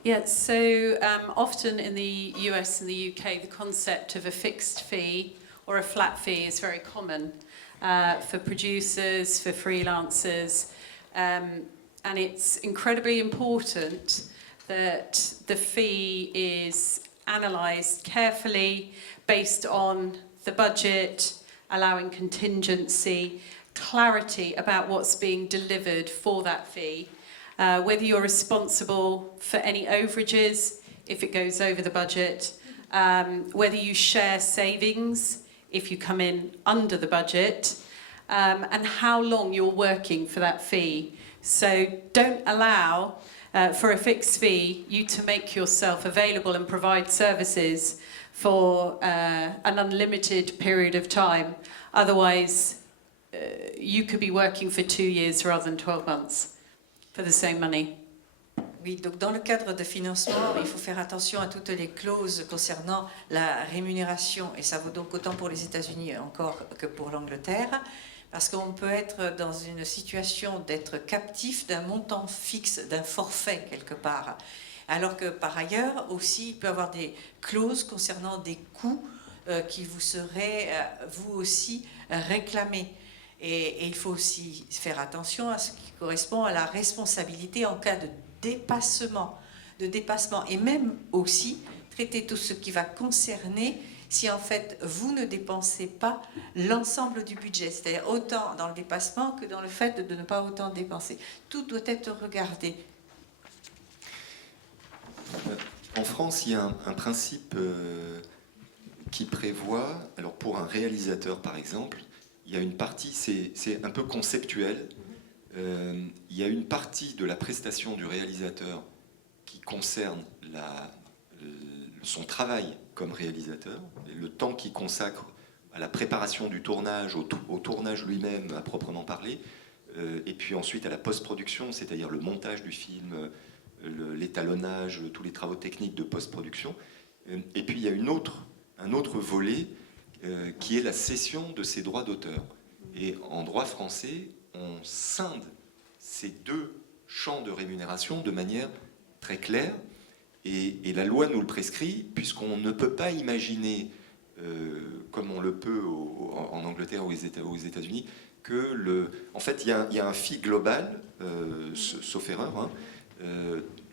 Yeah, so often in the US and the UK, the concept of a fixed fee or a flat fee is very common for producers, for freelancers, and it's incredibly important that the fee is analysed carefully based on the budget, allowing contingency, clarity about what's being delivered for that fee. Whether you're responsible for any overages, if it goes over the budget, whether you share savings if you come in under the budget, and how long you're working for that fee. So don't allow, for a fixed fee, you to make yourself available and provide services for an unlimited period of time. Otherwise, you could be working for 2 years rather than 12 months. For the same money. Oui, donc dans le cadre de financement, il faut faire attention à toutes les clauses concernant la rémunération, et ça vaut donc autant pour les États-Unis encore que pour l'Angleterre, parce qu'on peut être dans une situation d'être captif d'un montant fixe, d'un forfait quelque part, alors que par ailleurs aussi il peut y avoir des clauses concernant des coûts qui vous seraient vous aussi réclamés. Et il faut aussi faire attention à ce qui correspond à la responsabilité en cas de dépassement, et même aussi traiter tout ce qui va concerner si en fait vous ne dépensez pas l'ensemble du budget, c'est-à-dire autant dans le dépassement que dans le fait de ne pas autant dépenser. Tout doit être regardé. En France, il y a un principe qui prévoit, alors pour un réalisateur par exemple, il y a une partie, c'est un peu conceptuel, il y a une partie de la prestation du réalisateur qui concerne son travail comme réalisateur, le temps qu'il consacre à la préparation du tournage, au tournage lui-même à proprement parler, et puis ensuite à la post-production, c'est-à-dire le montage du film, l'étalonnage, tous les travaux techniques de post-production. Et puis il y a un autre volet qui est la cession de ses droits d'auteur. Et en droit français, on scinde ces deux champs de rémunération de manière très claire, et la loi nous le prescrit, puisqu'on ne peut pas imaginer, comme on le peut en Angleterre ou aux États-Unis, en fait, il y a un fee global, sauf erreur. Hein.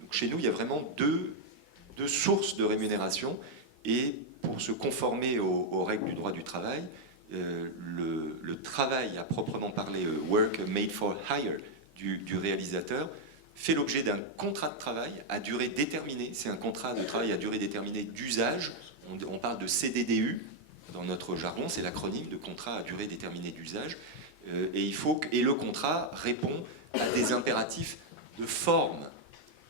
Donc chez nous, il y a vraiment deux sources de rémunération, et pour se conformer aux règles du droit du travail, le travail à proprement parler, work made for hire du réalisateur, fait l'objet d'un contrat de travail à durée déterminée. C'est un contrat de travail à durée déterminée d'usage. On parle de CDDU dans notre jargon, c'est l'acronyme de contrat à durée déterminée d'usage. Et le contrat répond à des impératifs de forme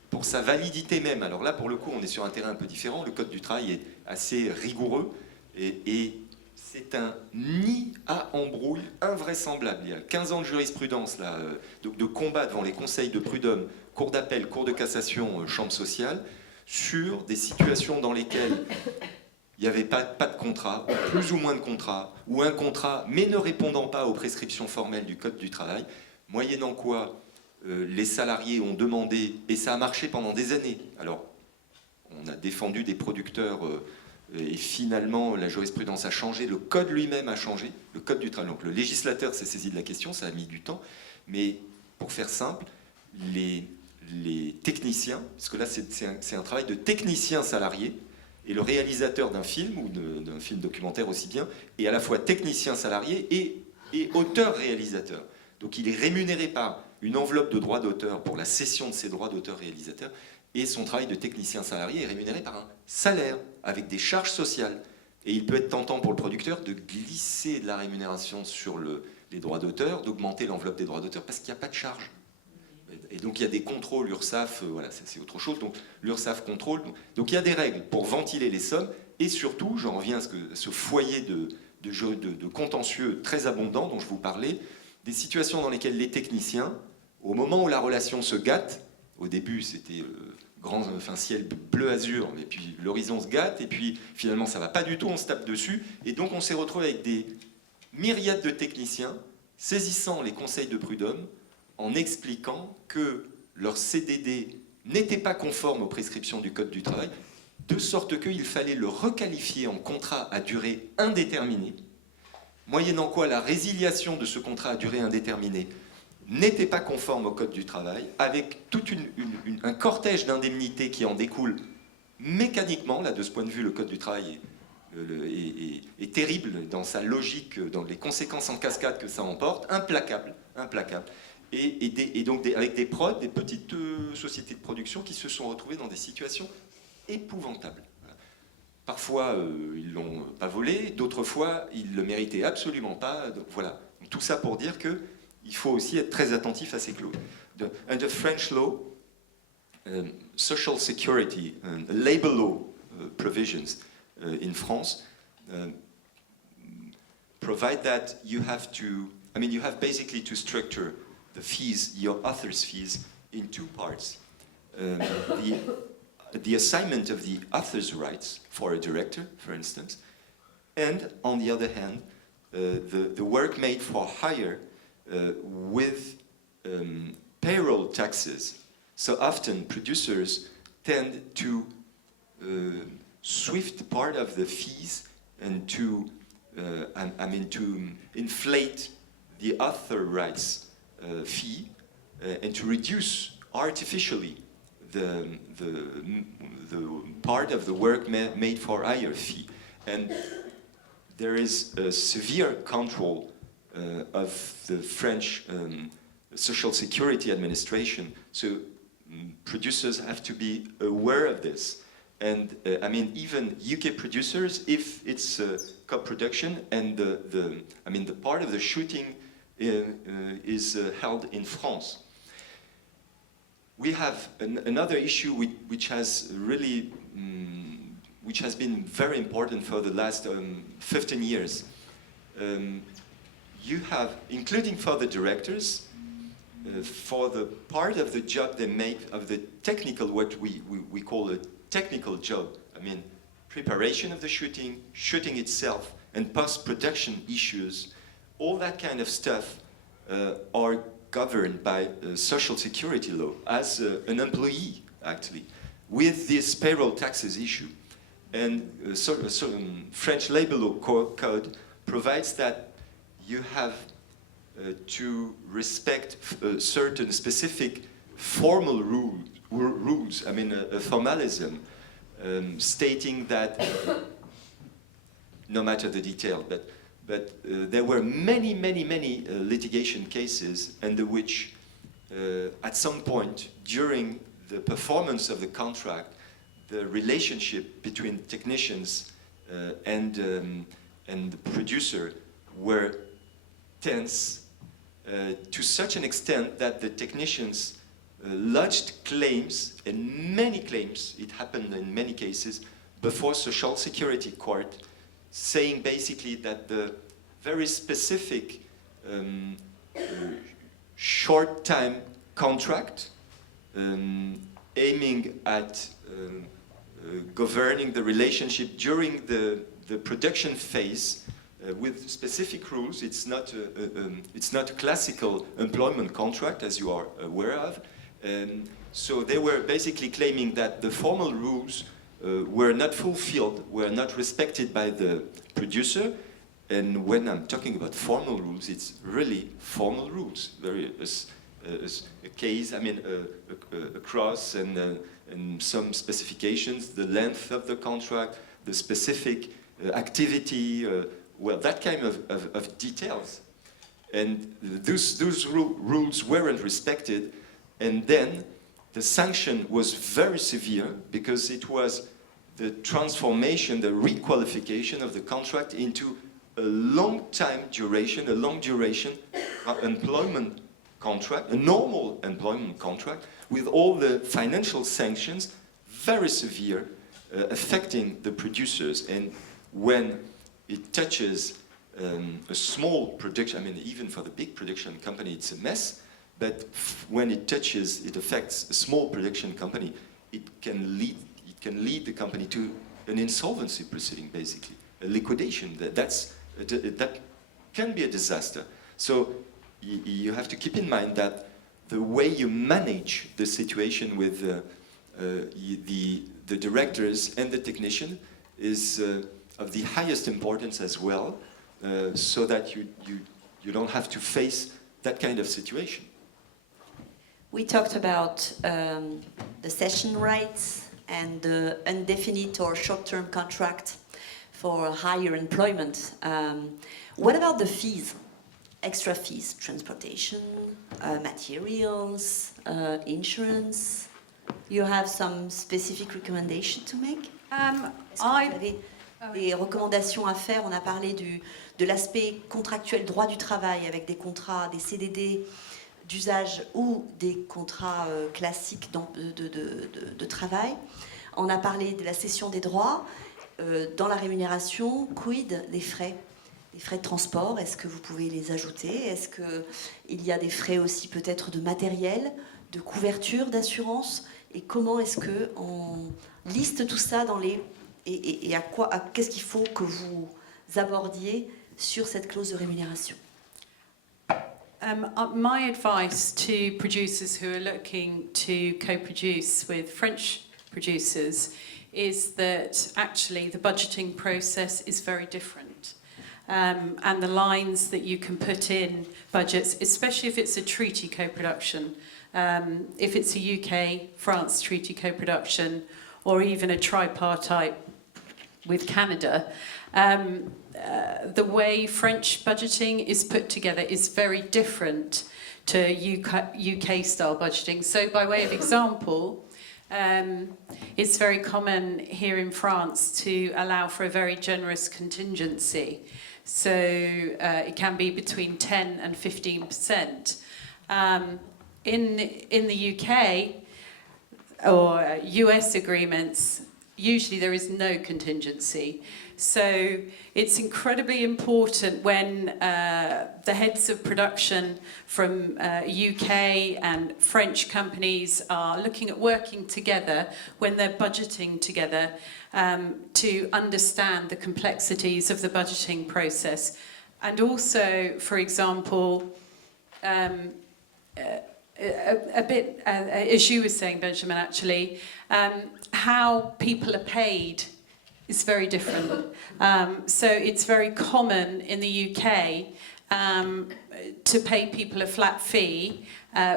pour sa validité même. Alors là, pour le coup, on est sur un terrain un peu différent. Le Code du travail est assez rigoureux et c'est un nid à embrouille invraisemblable. Il y a 15 ans de jurisprudence, là, de combat devant les conseils de prud'homme, cour d'appel, cour de cassation, chambre sociale, sur des situations dans lesquelles il n'y avait pas de contrat, ou plus ou moins de contrat, ou un contrat, mais ne répondant pas aux prescriptions formelles du Code du travail, moyennant quoi les salariés ont demandé, et ça a marché pendant des années. Alors, on a défendu des producteurs, et finalement, la jurisprudence a changé, le Code lui-même a changé, le Code du travail. Donc, le législateur s'est saisi de la question, ça a mis du temps, mais pour faire simple, les techniciens, parce que là, c'est un travail de technicien salarié, et le réalisateur d'un film, ou d'un film documentaire aussi bien, est à la fois technicien salarié et auteur-réalisateur. Donc il est rémunéré par une enveloppe de droits d'auteur pour la cession de ses droits d'auteur-réalisateur, et son travail de technicien salarié est rémunéré par un salaire, avec des charges sociales. Et il peut être tentant pour le producteur de glisser de la rémunération sur les droits d'auteur, d'augmenter l'enveloppe des droits d'auteur, parce qu'il n'y a pas de charge. Et donc il y a des contrôles, l'URSSAF, voilà, c'est autre chose, donc l'URSSAF contrôle. Donc il y a des règles pour ventiler les sommes, et surtout, j'en reviens à ce foyer de contentieux très abondant dont je vous parlais, des situations dans lesquelles les techniciens, au moment où la relation se gâte, au début c'était enfin, ciel bleu azur, et puis l'horizon se gâte, et puis finalement ça va pas du tout, on se tape dessus, et donc on s'est retrouvé avec des myriades de techniciens saisissant les conseils de prud'homme en expliquant que leur CDD n'était pas conforme aux prescriptions du Code du travail, de sorte qu'il fallait le requalifier en contrat à durée indéterminée, moyennant quoi la résiliation de ce contrat à durée indéterminée n'était pas conforme au Code du travail, avec tout un cortège d'indemnités qui en découle mécaniquement. Là, de ce point de vue, le Code du travail est terrible dans sa logique, dans les conséquences en cascade que ça emporte, implacable. Et donc avec des prods, des petites sociétés de production qui se sont retrouvées dans des situations épouvantables. Voilà. Parfois, ils l'ont pas volé, d'autres fois, ils le méritaient absolument pas. Donc, voilà. Tout ça pour dire que il faut aussi être très attentif à ces clauses. Under French law, social security, labor law provisions in France provide that you have basically to structure the fees, your author's fees, in two parts. The assignment of the author's rights for a director, for instance, and on the other hand, the work made for hire with payroll taxes. So often producers tend to swift part of the fees and to inflate the author rights fee and to reduce artificially the part of the work made for hire fee. And there is a severe control of the French Social Security Administration, so producers have to be aware of this. And even UK producers, if it's co-production and the part of the shooting is held in France. We have another issue which has really, which has been very important for the last 15 years. You have, including for the directors, for the part of the job they make, of the technical, what we call a technical job, preparation of the shooting, shooting itself, and post-production issues, all that kind of stuff are governed by social security law as an employee, actually, with this payroll taxes issue. And French labor law code provides that you have to respect certain specific formal rules, a formalism, stating that, no matter the detail, but there were many litigation cases under which, at some point during the performance of the contract, the relationship between technicians and the producer were tense to such an extent that the technicians lodged claims, and many claims, it happened in many cases, before Social Security Court, saying basically that the very specific short-time contract aiming at governing the relationship during the production phase with specific rules. It's not a classical employment contract, as you are aware of. So they were basically claiming that the formal rules were not fulfilled, were not respected by the producer. And when I'm talking about formal rules, it's really formal rules. A case, a cross and some specifications, the length of the contract, the specific activity, that kind of details. And those rules weren't respected, and then the sanction was very severe because it was the transformation, the requalification of the contract into a long duration employment contract, a normal employment contract, with all the financial sanctions, very severe, affecting the producers. And when it touches a small production, even for the big production company, it's a mess, but when it affects a small production company, it can lead the company to an insolvency proceeding, basically, a liquidation. That can be a disaster. So you have to keep in mind that the way you manage the situation with the directors and the technician is of the highest importance as well, so that you don't have to face that kind of situation. We talked about the cession rights and the indefinite or short-term contract for higher employment. What about the fees? Extra fees, transportation, materials, insurance. You have some specific recommendation to make? Est-ce que vous avez des recommandations à faire? On a parlé de l'aspect contractuel, droit du travail, avec des contrats, des CDD d'usage ou des contrats classiques de travail. On a parlé de la cession des droits. Dans la rémunération, quid des frais? Les frais de transport, est-ce que vous pouvez les ajouter? Est-ce qu'il y a des frais aussi peut-être de matériel, de couverture, d'assurance? Et comment est-ce qu'on liste tout ça dans les... Et qu'est-ce qu'il faut que vous abordiez sur cette clause de rémunération? My advice to producers who are looking to co-produce with French producers is that actually the budgeting process is very different. And the lines that you can put in budgets, especially if it's a treaty co-production, if it's a UK-France treaty co-production, or even a tripartite with Canada, the way French budgeting is put together is very different to UK-style budgeting. So by way of example, it's very common here in France to allow for a very generous contingency. So it can be between 10 and 15%. In the UK or US agreements, usually there is no contingency. So it's incredibly important when the heads of production from UK and French companies are looking at working together, when they're budgeting together, to understand the complexities of the budgeting process. And also, for example, a bit, as you were saying, Benjamin, actually, how people are paid is very different. So it's very common in the UK to pay people a flat fee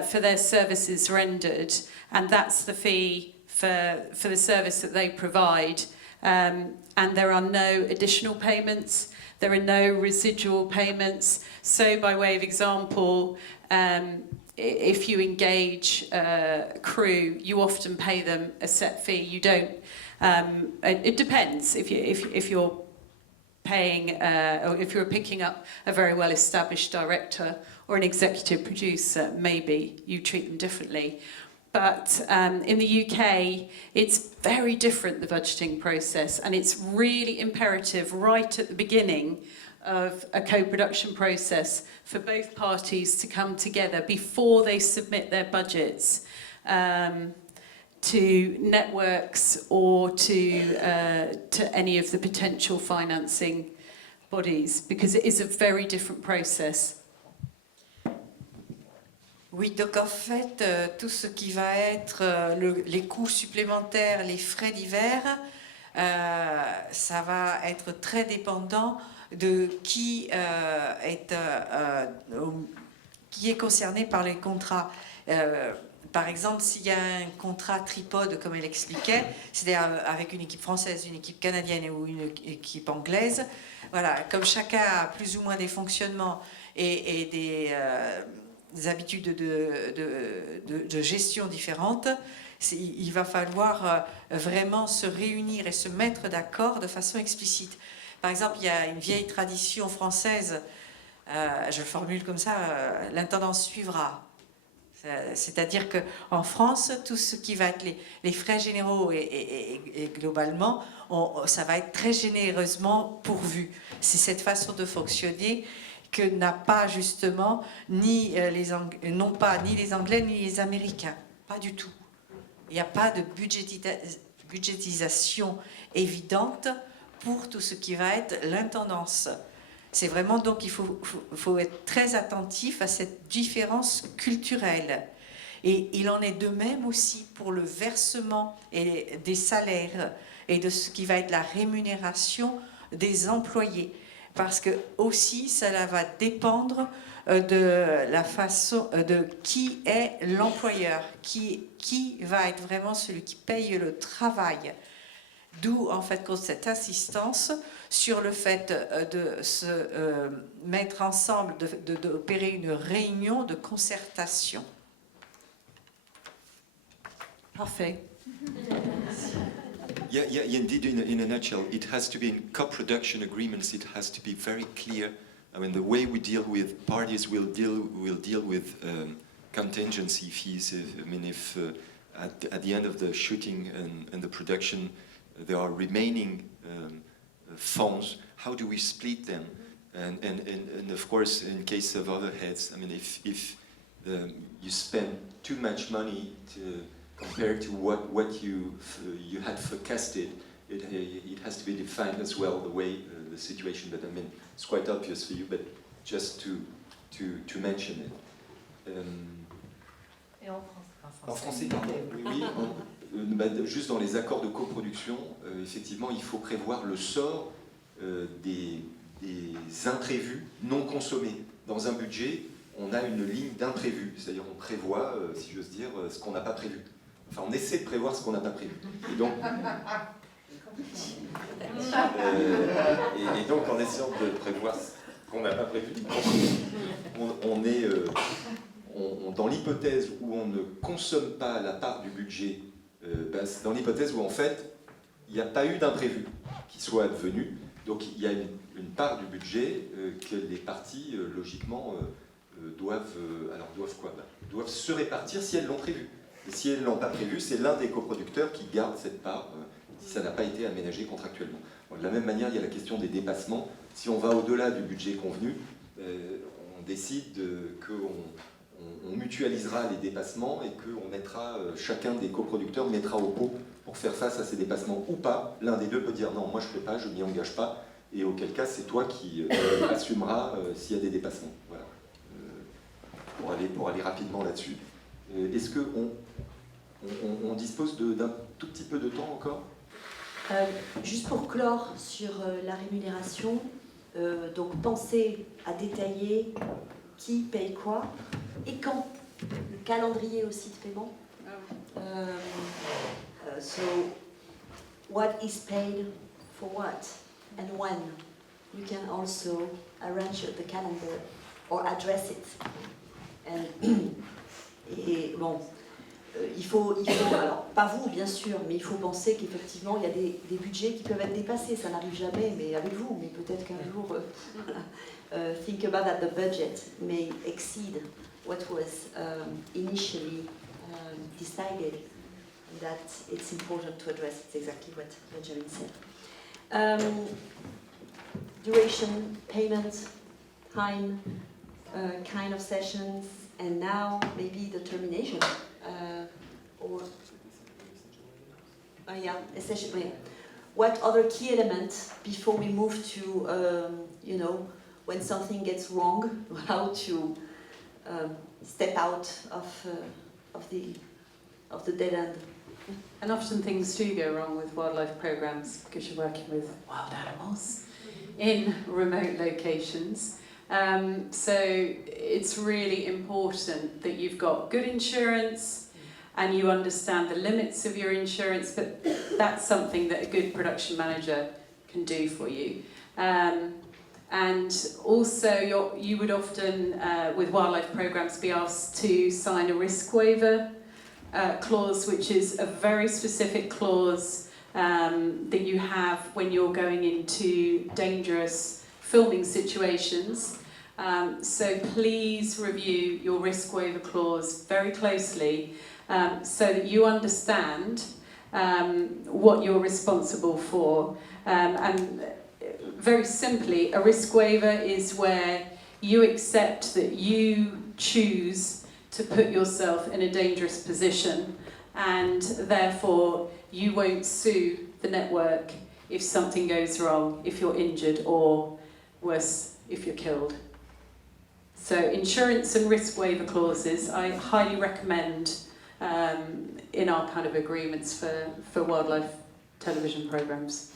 for their services rendered, and that's the fee for the service that they provide. And there are no additional payments, there are no residual payments. So by way of example, if you engage crew, you often pay them a set fee. You don't. It depends if you're paying or if you're picking up a very well-established director or an executive producer. Maybe you treat them differently. But in the UK, it's very different, the budgeting process, and it's really imperative right at the beginning of a co-production process for both parties to come together before they submit their budgets to networks or to any of the potential financing bodies, because it is a very different process. Oui, donc en fait, tout ce qui va être les coûts supplémentaires, les frais divers, ça va être très dépendant de qui est concerné par les contrats. Par exemple, s'il y a un contrat tripode, comme elle expliquait, c'est-à-dire avec une équipe française, une équipe canadienne ou une équipe anglaise, voilà, comme chacun a plus ou moins des fonctionnements et des habitudes de gestion différentes, il va falloir vraiment se réunir et se mettre d'accord de façon explicite. Par exemple, il y a une vieille tradition française, je le formule comme ça, l'intendance suivra. C'est-à-dire qu'en France, tout ce qui va être les frais généraux et globalement, ça va être très généreusement pourvu. C'est cette façon de fonctionner que n'a pas justement non pas ni les Anglais ni les Américains. Pas du tout. Il n'y a pas de budgétisation évidente pour tout ce qui va être l'intendance. C'est vraiment donc il faut être très attentif à cette différence culturelle. Et il en est de même aussi pour le versement des salaires et de ce qui va être la rémunération des employés. Parce que aussi, cela va dépendre de la façon de qui est l'employeur, qui va être vraiment celui qui paye le travail. D'où en fait cette insistance sur le fait de se mettre ensemble, d'opérer une réunion de concertation. Parfait. Yeah, indeed, in a nutshell, it has to be in co-production agreements, it has to be very clear. I mean, the way we deal with parties will deal with contingency fees. If at the end of the shooting and the production, there are remaining funds, how do we split them? And of course, in case of overheads, I mean, if you spend too much money compared to what you had forecasted, it has to be defined as well, the way the situation. But I mean, it's quite obvious for you, but just to mention it. Et en En français, pardon. Oui, juste dans les accords de coproduction, effectivement, il faut prévoir le sort des imprévus non consommés. Dans un budget, on a une ligne d'imprévus, c'est-à-dire on prévoit, si j'ose dire, ce qu'on n'a pas prévu. Enfin, on essaie de prévoir ce qu'on n'a pas prévu. Et donc, et donc en essayant de prévoir ce qu'on n'a pas prévu, on est dans l'hypothèse où on ne consomme pas la part du budget, c'est dans l'hypothèse où en fait il n'y a pas eu d'imprévu qui soit advenu, donc il y a une part du budget que les parties logiquement doivent se répartir si elles l'ont prévu. Et si elles ne l'ont pas prévu, c'est l'un des coproducteurs qui garde cette part si ça n'a pas été aménagé contractuellement. Bon, de la même manière, il y a la question des dépassements. Si on va au-delà du budget convenu, on décide qu'on mutualisera les dépassements et qu'on mettra, chacun des coproducteurs mettra au pot pour faire face à ces dépassements ou pas. L'un des deux peut dire non, moi je ne fais pas, je m'y engage pas, et auquel cas c'est toi qui assumeras s'il y a des dépassements. Voilà. Pour aller rapidement là-dessus. Est-ce qu'on dispose d'un tout petit peu de temps encore? Juste pour clore sur la rémunération, donc pensez à détailler qui paye quoi et quand. Le calendrier aussi de paiement. So, what is paid for what and when? You can also arrange the calendar or address it. Et bon, il faut, alors pas vous bien sûr, mais il faut penser qu'effectivement il y a des budgets qui peuvent être dépassés. Ça n'arrive jamais, mais avec vous, mais peut-être qu'un jour, think about that the budget may exceed what was initially decided, and that it's important to address. It's exactly what Benjamin said. Duration, payment, time, kind of sessions, and now maybe the termination, essentially. What other key elements before we move to, when something gets wrong, how to step out of the dead end? And often things do go wrong with wildlife programs because you're working with wild animals in remote locations. So it's really important that you've got good insurance and you understand the limits of your insurance, but that's something that a good production manager can do for you. And also you would often, with wildlife programs, be asked to sign a risk waiver clause, which is a very specific clause that you have when you're going into dangerous filming situations. So please review your risk waiver clause very closely so that you understand what you're responsible for. And very simply, a risk waiver is where you accept that you choose to put yourself in a dangerous position and therefore you won't sue the network if something goes wrong, if you're injured, or worse, if you're killed. So insurance and risk waiver clauses I highly recommend in our kind of agreements for wildlife television programmes.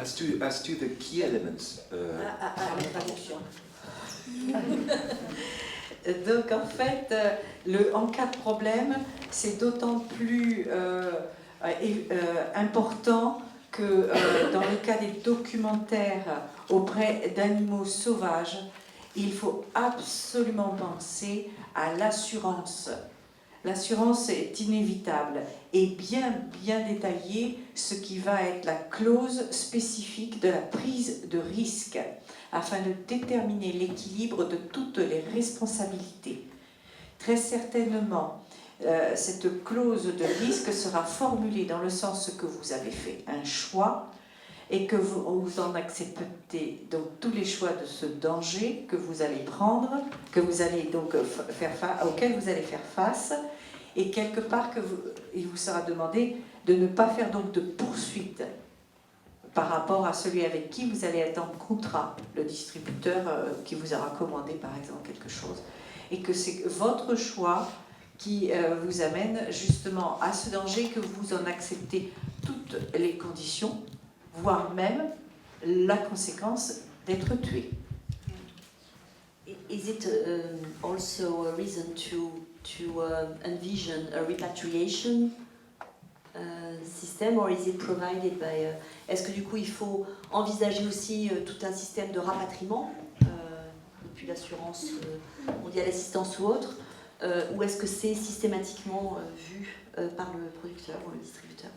As to the key elements, Donc en fait, en cas de problème, c'est d'autant plus important que dans le cas des documentaires auprès d'animaux sauvages, il faut absolument penser à l'assurance. L'assurance est inévitable et bien détaillée ce qui va être la clause spécifique de la prise de risque afin de déterminer l'équilibre de toutes les responsabilités. Très certainement, cette clause de risque sera formulée dans le sens que vous avez fait un choix et que vous en acceptez donc tous les choix de ce danger que vous allez prendre, que vous allez donc auquel vous allez faire face, et quelque part il vous sera demandé de ne pas faire donc de poursuite par rapport à celui avec qui vous allez être en contrat, le distributeur qui vous aura commandé par exemple quelque chose, et que c'est votre choix qui vous amène justement à ce danger, que vous en acceptez toutes les conditions, voire même la conséquence d'être tué. Is it also a reason to envision a repatriation system, or is it provided by? Est-ce que du coup il faut envisager aussi tout un système de rapatriement depuis l'assurance mondiale assistance ou autre, ou est-ce que c'est systématiquement vu par le producteur ou le distributeur?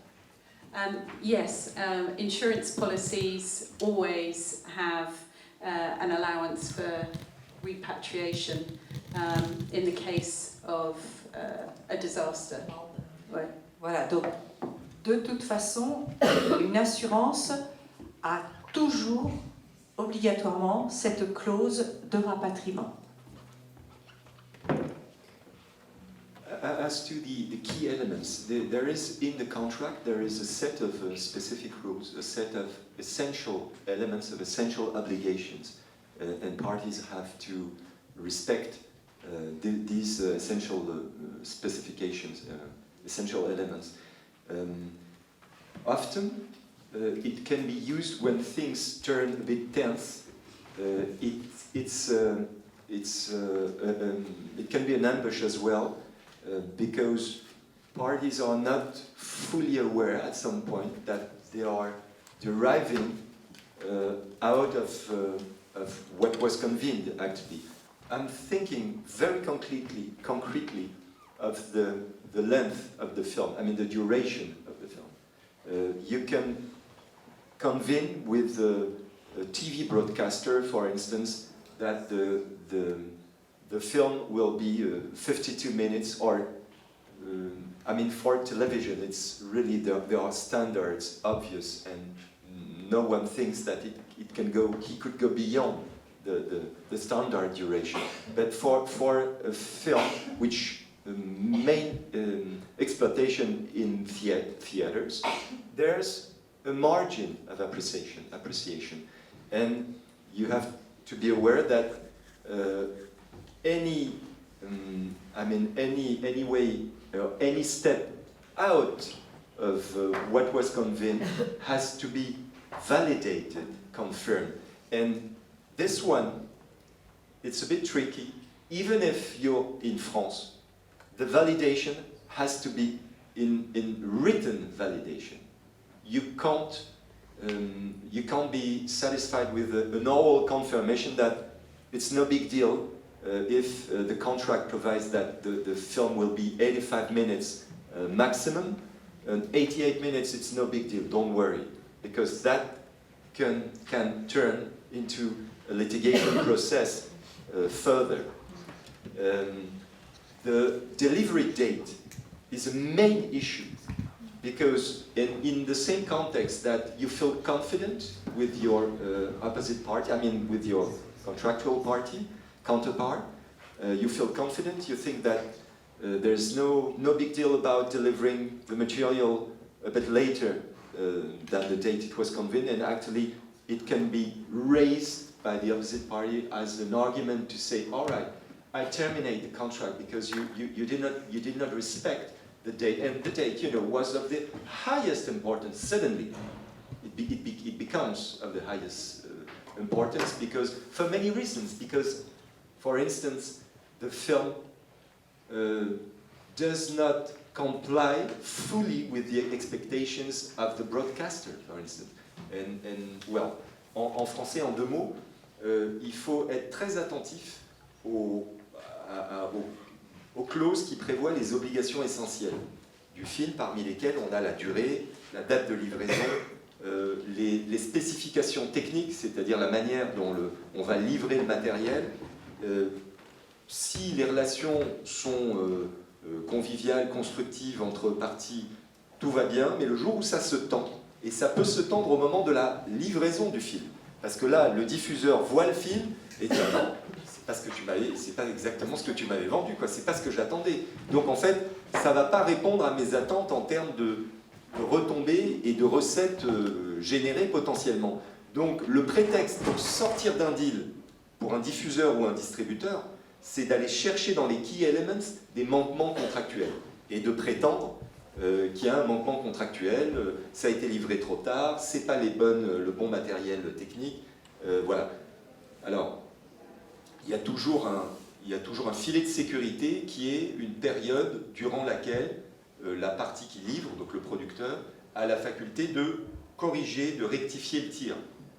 Yes, insurance policies always have an allowance for repatriation in the case of a disaster. Ouais. Voilà, donc de toute façon, une assurance a toujours obligatoirement cette clause de rapatriement. As to the key elements, there is in the contract, there is a set of specific rules, a set of essential elements, of essential obligations, and parties have to respect these essential specifications, essential elements. Often it can be used when things turn a bit tense. It can be an ambush as well. Because parties are not fully aware at some point that they are deriving out of what was convened, actually. I'm thinking very concretely of the length of the film, I mean the duration of the film. You can convene with a TV broadcaster, for instance, that the film will be 52 minutes, or I mean, for television, it's really there are standards, obvious, and no one thinks that it can go. He could go beyond the standard duration. But for a film, which main exploitation in theaters, there's a margin of appreciation, and you have to be aware that. Any way, any step out of what was convened has to be validated, confirmed. And this one, it's a bit tricky. Even if you're in France, the validation has to be in written validation. You can't be satisfied with an oral confirmation that it's no big deal. If the contract provides that the film will be 85 minutes maximum, and 88 minutes, it's no big deal, don't worry, because that can turn into a litigation process further. The delivery date is a main issue, because in the same context that you feel confident with your opposite party, I mean with your contractual party, counterpart, you feel confident, you think that There's no big deal about delivering the material a bit later than the date it was convened, and actually it can be raised by the opposite party as an argument to say, all right, I terminate the contract because you did not respect the date, and the date, was of the highest importance. Suddenly, it becomes of the highest importance because, for many reasons, because, for instance, the film does not comply fully with the expectations of the broadcaster, for instance. Well, en français, en deux mots, il faut être très attentif aux clauses qui prévoient les obligations essentielles du film, parmi lesquelles on a la durée, la date de livraison, les spécifications techniques, c'est-à-dire la manière dont on va livrer le matériel. Si les relations sont conviviales, constructives entre parties, tout va bien, mais le jour où ça se tend, et ça peut se tendre au moment de la livraison du film, parce que là, le diffuseur voit le film et dit « Non, c'est pas exactement ce que tu m'avais vendu, quoi. C'est pas ce que j'attendais. » Donc en fait, ça ne va pas répondre à mes attentes en termes de retombées et de recettes générées potentiellement. Donc le prétexte pour sortir d'un deal pour un diffuseur ou un distributeur, c'est d'aller chercher dans les key elements des manquements contractuels et de prétendre qu'il y a un manquement contractuel, ça a été livré trop tard, c'est pas le bon matériel technique, voilà. Alors, il y a toujours un filet de sécurité qui est une période durant laquelle la partie qui livre, donc le producteur, a la faculté de corriger, de rectifier le tir.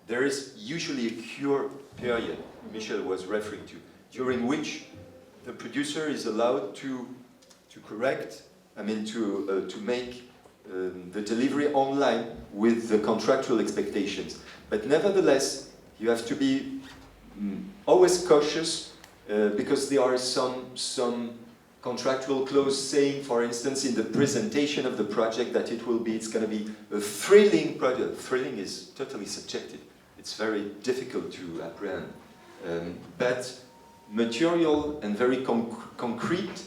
There is usually a cure period, Michel was referring to, during which the producer is allowed to correct, to make the delivery online with the contractual expectations. But nevertheless, you have to be always cautious because there are some contractual clause saying, for instance, in the presentation of the project that it's going to be a thrilling project. Thrilling is totally subjective. It's very difficult to apprehend. But material and very concrete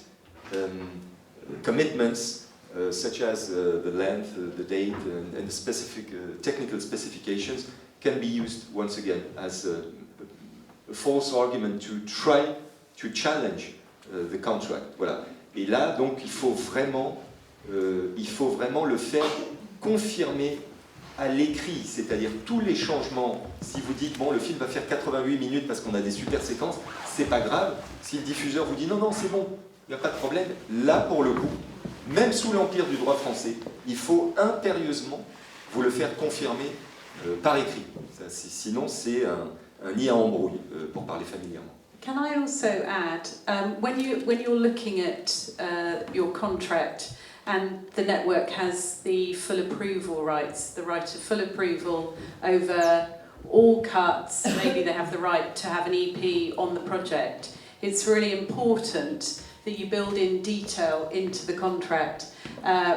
commitments, such as the length, the date, and the specific technical specifications, can be used once again as a false argument to try to challenge the contract. Voilà. Et là, donc, il faut vraiment le faire confirmer à l'écrit, c'est-à-dire tous les changements. Si vous dites, bon, le film va faire 88 minutes parce qu'on a des super séquences, c'est pas grave. Si le diffuseur vous dit, non, c'est bon, il n'y a pas de problème, là, pour le coup, même sous l'empire du droit français, il faut impérieusement vous le faire confirmer par écrit. Ça, sinon, c'est un nid à embrouille, pour parler familièrement. Can I also add, when you're looking at your contract and the network has the full approval rights, the right of full approval over all cuts, maybe they have the right to have an EP on the project, it's really important that you build in detail into the contract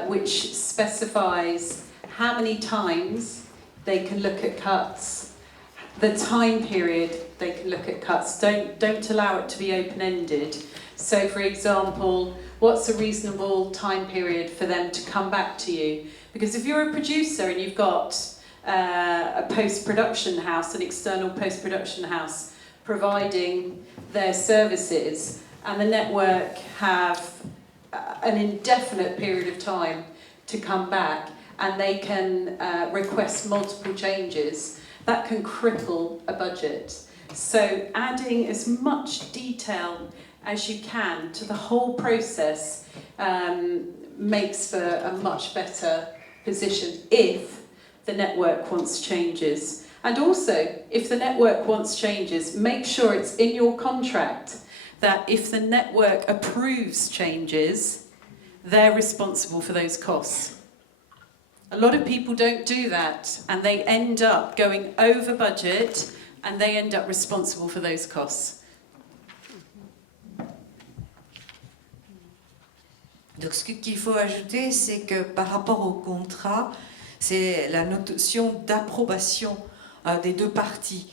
which specifies how many times they can look at cuts, the time period they can look at cuts. Don't allow it to be open-ended. So, for example, what's a reasonable time period for them to come back to you? Because if you're a producer and you've got a post-production house, an external post-production house providing their services, and the network have an indefinite period of time to come back, and they can request multiple changes, that can cripple a budget. So adding as much detail as you can to the whole process makes for a much better position if the network wants changes. And also, if the network wants changes, make sure it's in your contract that if the network approves changes, they're responsible for those costs. A lot of people don't do that, and they end up going over budget, and they end up responsible for those costs. Donc ce qu'il faut ajouter, c'est que par rapport au contrat, c'est la notion d'approbation des deux parties.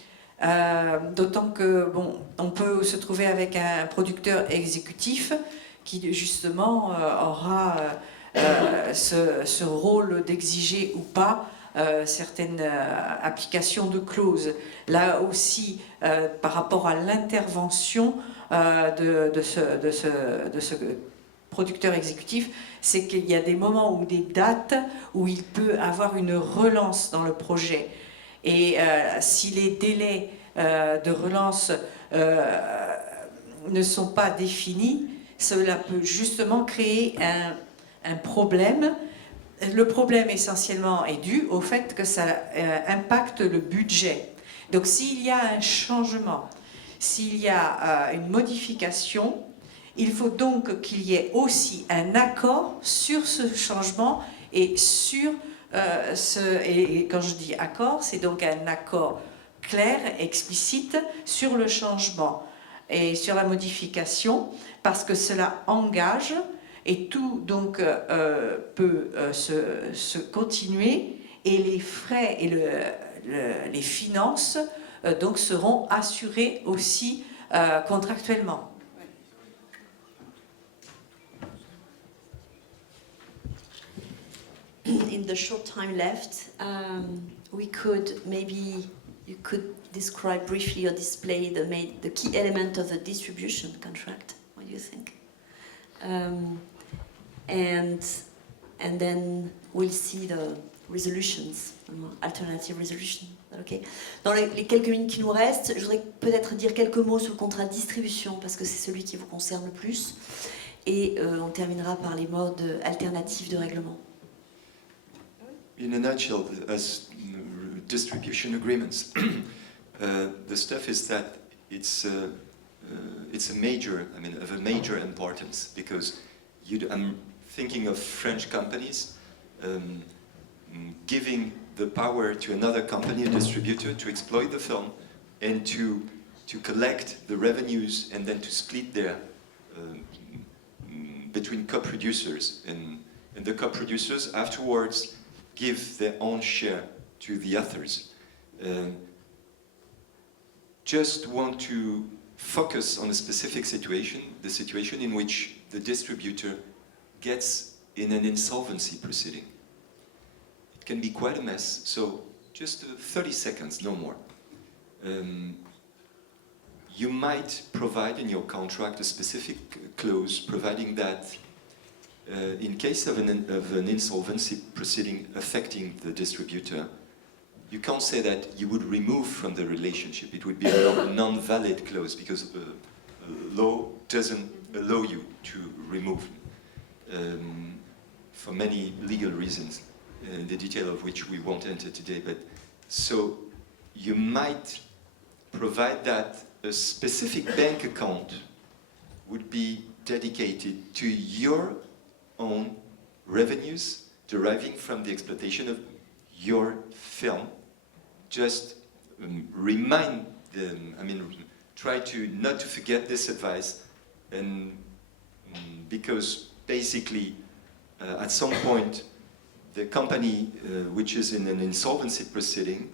D'autant que, bon, on peut se trouver avec un producteur exécutif qui justement aura ce rôle d'exiger ou pas certaines applications de clauses. Là aussi, par rapport à l'intervention de ce producteur exécutif, c'est qu'il y a des moments ou des dates où il peut avoir une relance dans le projet. Et si les délais de relance ne sont pas définis, cela peut justement créer un problème. Le problème essentiellement est dû au fait que ça impacte le budget. Donc s'il y a un changement, s'il y a une modification, il faut donc qu'il y ait aussi un accord sur ce changement et sur et quand je dis accord, c'est donc un accord clair, explicite sur le changement et sur la modification, parce que cela engage et tout donc peut se continuer, et les frais et les finances donc seront assurées aussi contractuellement. In the short time left, we could maybe you could describe briefly or display the key element of the distribution contract. What do you think? And then we'll see the resolutions, alternative resolution. Okay. Dans les quelques minutes qui nous restent, je voudrais peut-être dire quelques mots sur le contrat de distribution parce que c'est celui qui vous concerne le plus. Et on terminera par les modes alternatifs de règlement. In a nutshell, as distribution agreements, the stuff is that it's a major, of a major importance, because I'm thinking of French companies giving the power to another company, a distributor, to exploit the film and to collect the revenues and then to split their between co-producers, and the co-producers afterwards give their own share to the authors. Just want to focus on a specific situation, the situation in which the distributor gets in an insolvency proceeding. It can be quite a mess, so just 30 seconds, no more. You might provide in your contract a specific clause providing that in case of an insolvency proceeding affecting the distributor, you can't say that you would remove from the relationship. It would be a non-valid clause because law doesn't allow you to remove for many legal reasons, the detail of which we won't enter today. But so you might provide that a specific bank account would be dedicated to your own revenues deriving from the exploitation of your film. Just remind them, try to not to forget this advice, and because basically at some point the company which is in an insolvency proceeding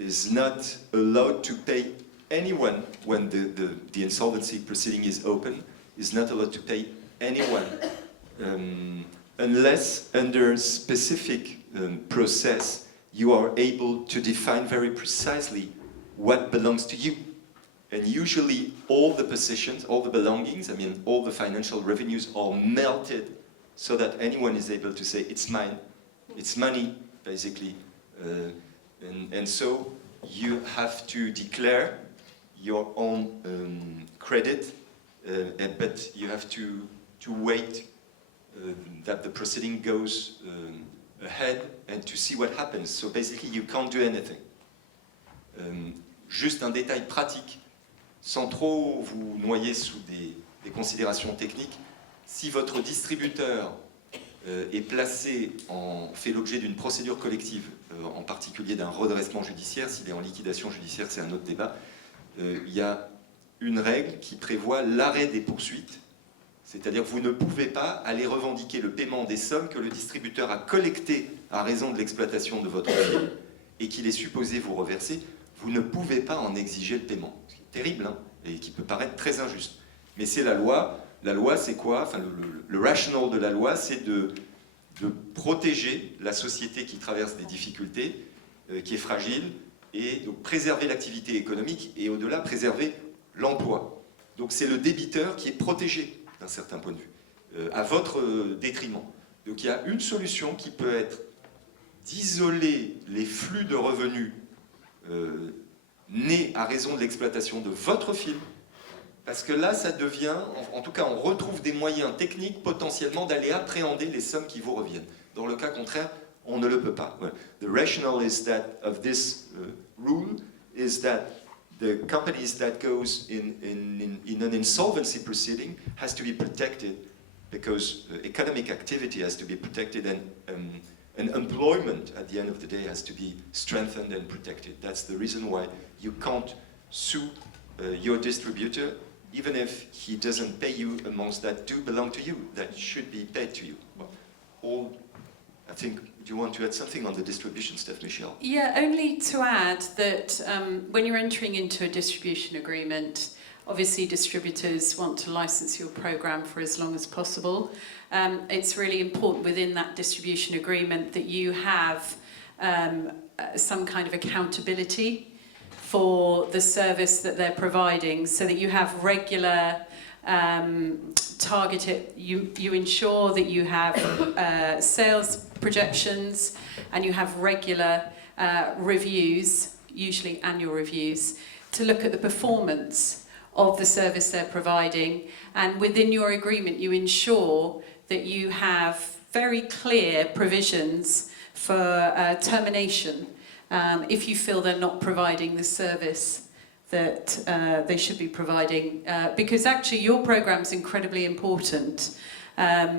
is not allowed to pay anyone when the insolvency proceeding is open, is not allowed to pay anyone unless under specific process you are able to define very precisely what belongs to you. And usually all the positions, all the belongings, all the financial revenues are melted so that anyone is able to say, it's mine, it's money, basically. And so you have to declare your own credit, but you have to wait that the proceeding goes ahead and to see what happens. So basically you can't do anything. Juste un détail pratique, sans trop vous noyer sous des considérations techniques, si votre distributeur est fait l'objet d'une procédure collective, en particulier d'un redressement judiciaire, s'il est en liquidation judiciaire, c'est un autre débat, il y a une règle qui prévoit l'arrêt des poursuites, c'est-à-dire que vous ne pouvez pas aller revendiquer le paiement des sommes que le distributeur a collectées à raison de l'exploitation de votre film et qu'il est supposé vous reverser, vous ne pouvez pas en exiger le paiement. C'est terrible, et qui peut paraître très injuste. Mais c'est la loi. La loi, c'est quoi? Enfin, le rational de la loi, c'est de protéger la société qui traverse des difficultés, qui est fragile, et donc préserver l'activité économique et au-delà préserver l'emploi. Donc c'est le débiteur qui est protégé d'un certain point de vue, à votre détriment. Donc il y a une solution qui peut être d'isoler les flux de revenus nés à raison de l'exploitation de votre film, parce que là ça devient, en tout cas on retrouve des moyens techniques potentiellement d'aller appréhender les sommes qui vous reviennent. Dans le cas contraire, on ne le peut pas. The rationale is that of this rule is that the companies that goes in an insolvency proceeding has to be protected because economic activity has to be protected and employment at the end of the day has to be strengthened and protected. That's the reason why you can't sue your distributor even if he doesn't pay you amounts that do belong to you, that should be paid to you. All, I think, do you want to add something on the distribution stuff, Michelle? Yeah, only to add that when you're entering into a distribution agreement, obviously distributors want to license your program for as long as possible. It's really important within that distribution agreement that you have some kind of accountability for the service that they're providing, so that you have regular targeted, you ensure that you have sales projections and you have regular reviews, usually annual reviews, to look at the performance of the service they're providing. And within your agreement, you ensure that you have very clear provisions for termination if you feel they're not providing the service that they should be providing, because actually your program is incredibly important.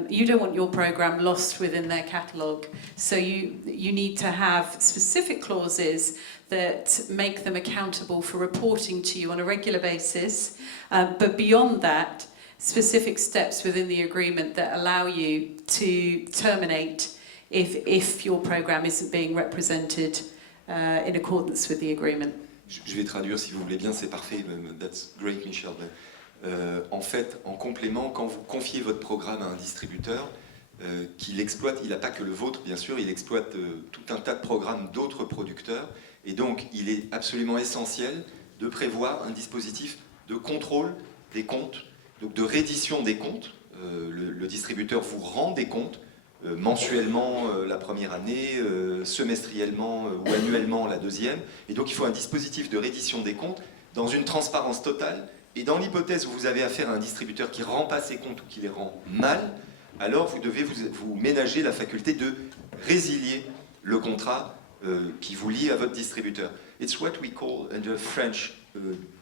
You don't want your program lost within their catalogue, so you need to have specific clauses that make them accountable for reporting to you on a regular basis, but beyond that, specific steps within the agreement that allow you to terminate if your program isn't being represented in accordance with the agreement. Je vais traduire si vous voulez bien, c'est parfait. That's great, Michel. En fait, en complément, quand vous confiez votre programme à un distributeur, qu'il exploite, il n'a pas que le vôtre, bien sûr, il exploite tout un tas de programmes d'autres producteurs. Et donc, il est absolument essentiel de prévoir un dispositif de contrôle des comptes, donc de reddition des comptes. Le distributeur vous rend des comptes mensuellement la première année, semestriellement ou annuellement la deuxième. Et donc il faut un dispositif de reddition des comptes dans une transparence totale. Et dans l'hypothèse où vous avez affaire à un distributeur qui ne rend pas ses comptes ou qui les rend mal, alors vous devez vous ménager la faculté de résilier le contrat qui vous lie à votre distributeur. It's what we call under French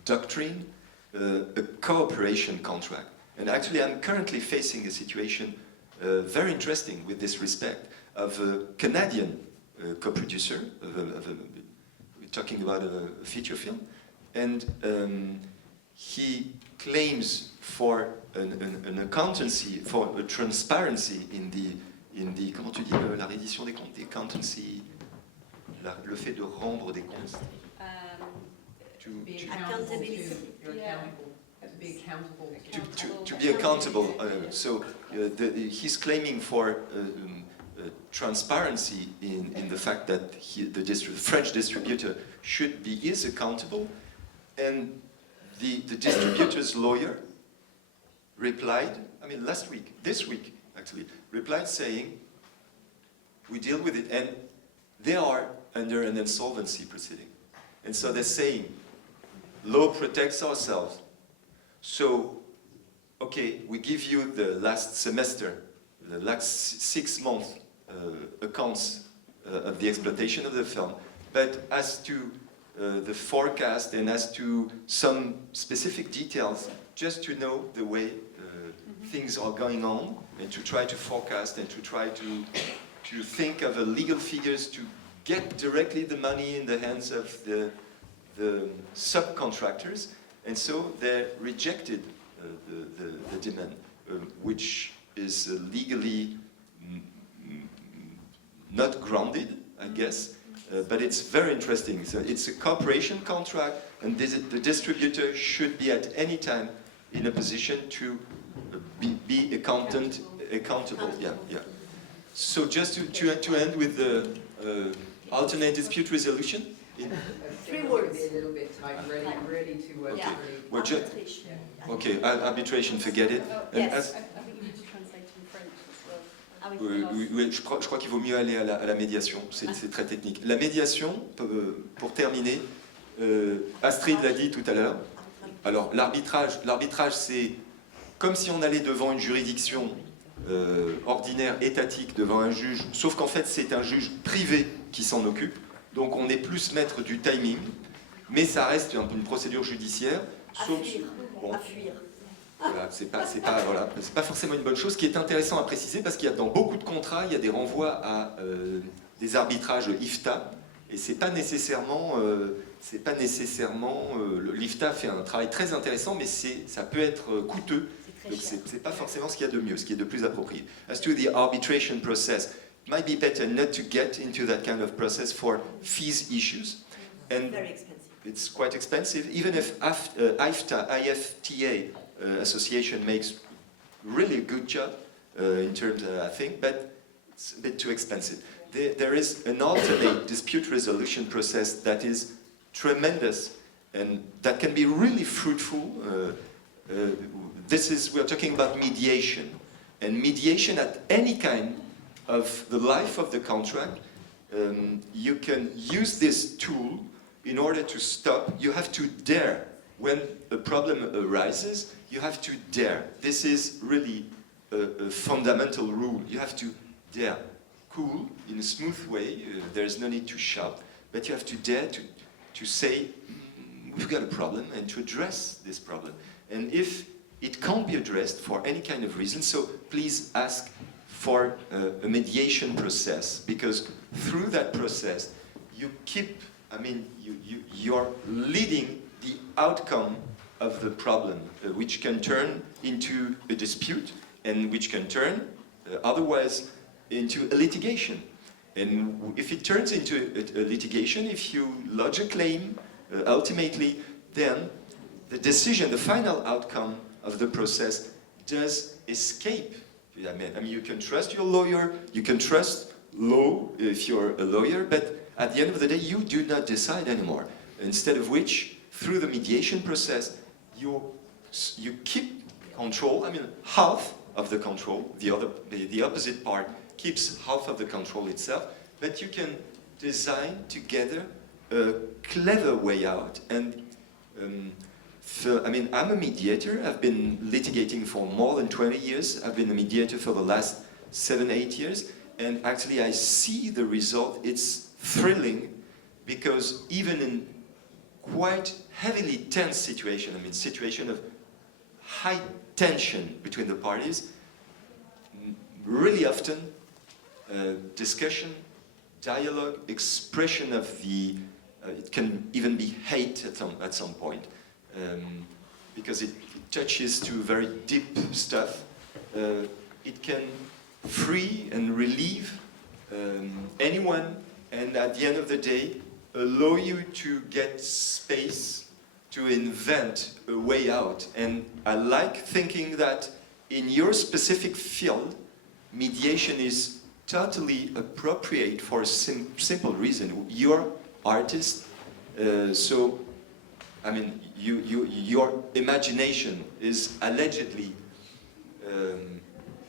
doctrine a cooperation contract. And actually I'm currently facing a situation very interesting with this respect of a Canadian co-producer. We're talking about a feature film, and he claims for an accountancy, for a transparency in the comment tu dis la reddition des comptes, the accountancy, le fait de rendre des comptes. Accountability. To be accountable. So he's claiming for transparency in the fact that the French distributor is accountable, and the distributor's lawyer replied, I mean this week actually, replied saying, we deal with it, and they are under an insolvency proceeding. And so they're saying, law protects ourselves. So, okay, we give you the last semester, the last 6 months accounts of the exploitation of the film, but as to the forecast and as to some specific details, just to know the way things are going on and to try to forecast and to try to think of legal figures to get directly the money in the hands of the subcontractors. And so they rejected the demand, which is legally not grounded, I guess, but it's very interesting. So it's a cooperation contract, and the distributor should be at any time in a position to be accountable. Yeah. So just to end with the alternate dispute resolution. 3 words. A little bit tight, really 2 words. Yeah. Well, Arbitration. Okay, arbitration, forget it. And Yes. as- I think you need to translate in French as well. Ah oui. oui, je crois qu'il vaut mieux aller à la médiation, c'est très technique. La médiation, pour terminer, Astrid l'a dit tout à l'heure. Alors l'arbitrage, c'est comme si on allait devant une juridiction ordinaire, étatique, devant un juge, sauf qu'en fait c'est un juge privé qui s'en occupe. Donc on est plus maître du timing, mais ça reste une procédure judiciaire. À Sauf, fuir. bon, À fuir. voilà, c'est pas forcément une bonne chose. Ce qui est intéressant à préciser, parce qu'il y a dans beaucoup de contrats, il y a des renvois à des arbitrages IFTA, et c'est pas nécessairement l'IFTA fait un travail très intéressant, mais ça peut être coûteux. Donc c'est pas forcément ce qu'il y a de mieux, ce qui est de plus approprié. As to the arbitration process, it might be better not to get into that kind of process for fees issues, and Very expensive. it's quite expensive. Even if IFTA association makes really a good job in terms, I think, but it's a bit too expensive. There is an alternate dispute resolution process that is tremendous and that can be really fruitful. We're talking about mediation, and mediation at any kind of the life of the contract. You can use this tool in order to stop. You have to dare. When a problem arises, you have to dare. This is really a fundamental rule. You have to dare. Cool, in a smooth way, there's no need to shout. But you have to dare to say, we've got a problem, and to address this problem. And if it can't be addressed for any kind of reason, so please ask for a mediation process, because through that process, you're leading the outcome of the problem, which can turn into a dispute, and which can turn, otherwise, into a litigation. And if it turns into a litigation, if you lodge a claim, ultimately, then the decision, the final outcome of the process does escape. I mean, you can trust your lawyer, you can trust law if you're a lawyer, but at the end of the day, you do not decide anymore. Instead of which, through the mediation process, you keep control, half of the control, the opposite part keeps half of the control itself, but you can design together a clever way out. And I'm a mediator. I've been litigating for more than 20 years. I've been a mediator for the last 7-8 years, and actually I see the result. It's thrilling, because even in quite heavily tense situation of high tension between the parties, really often discussion, dialogue, expression of it can even be hate at some point, because it touches to very deep stuff. It can free and relieve anyone, and at the end of the day, allow you to get space to invent a way out. And I like thinking that in your specific field, mediation is totally appropriate for a simple reason. You're artist, so your imagination is allegedly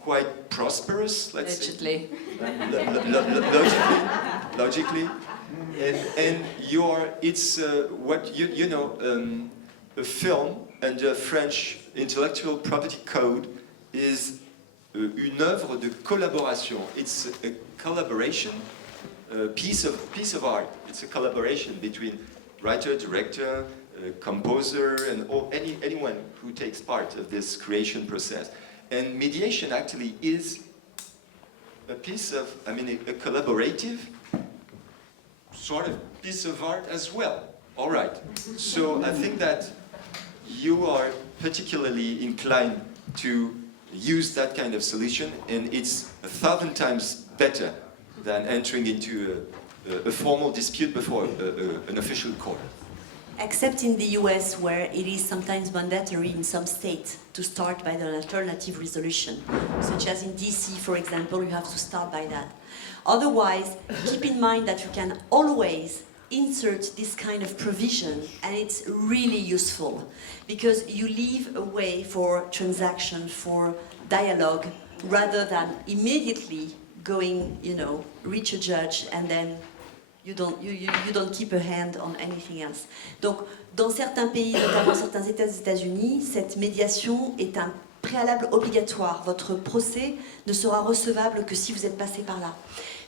quite prosperous, let's say. Logically. And it's a film under French intellectual property code is une œuvre de collaboration. It's a collaboration, piece of art. It's a collaboration between writer, director, composer, and anyone who takes part of this creation process. And mediation actually is a piece of, a collaborative sort of piece of art as well. All right. So I think that you are particularly inclined to use that kind of solution, and it's 1,000 times better than entering into a formal dispute before an official court. Except in the US, where it is sometimes mandatory in some states to start by the alternative resolution, such as in DC, for example, you have to start by that. Otherwise, keep in mind that you can always insert this kind of provision, and it's really useful because you leave a way for transaction, for dialogue, rather than immediately going, reach a judge and then you don't keep a hand on anything else. Donc, dans certains pays, notamment certains États des États-Unis, cette médiation est un préalable obligatoire. Votre procès ne sera recevable que si vous êtes passé par là.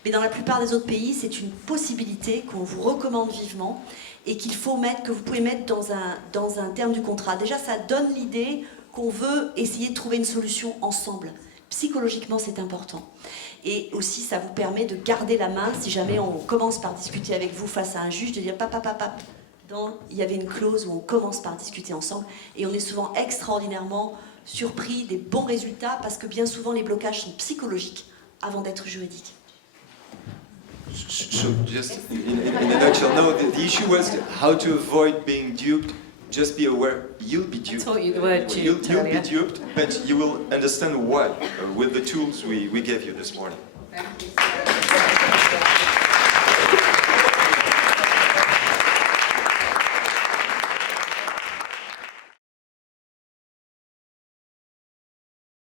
Mais dans la plupart des autres pays, c'est une possibilité qu'on vous recommande vivement et que vous pouvez mettre dans un terme du contrat. Déjà, ça donne l'idée qu'on veut essayer de trouver une solution ensemble. Psychologiquement, c'est important. Et aussi, ça vous permet de garder la main si jamais on commence par discuter avec vous face à un juge, de dire il y avait une clause où on commence par discuter ensemble et on est souvent extraordinairement surpris des bons résultats parce que bien souvent les blocages sont psychologiques avant d'être juridiques. So just in a nutshell, no, the issue was how to avoid being duped. Just be aware, you'll be duped. I taught you the word duped You'll be earlier. duped, but you will understand why with the tools we gave you this morning. Thank you.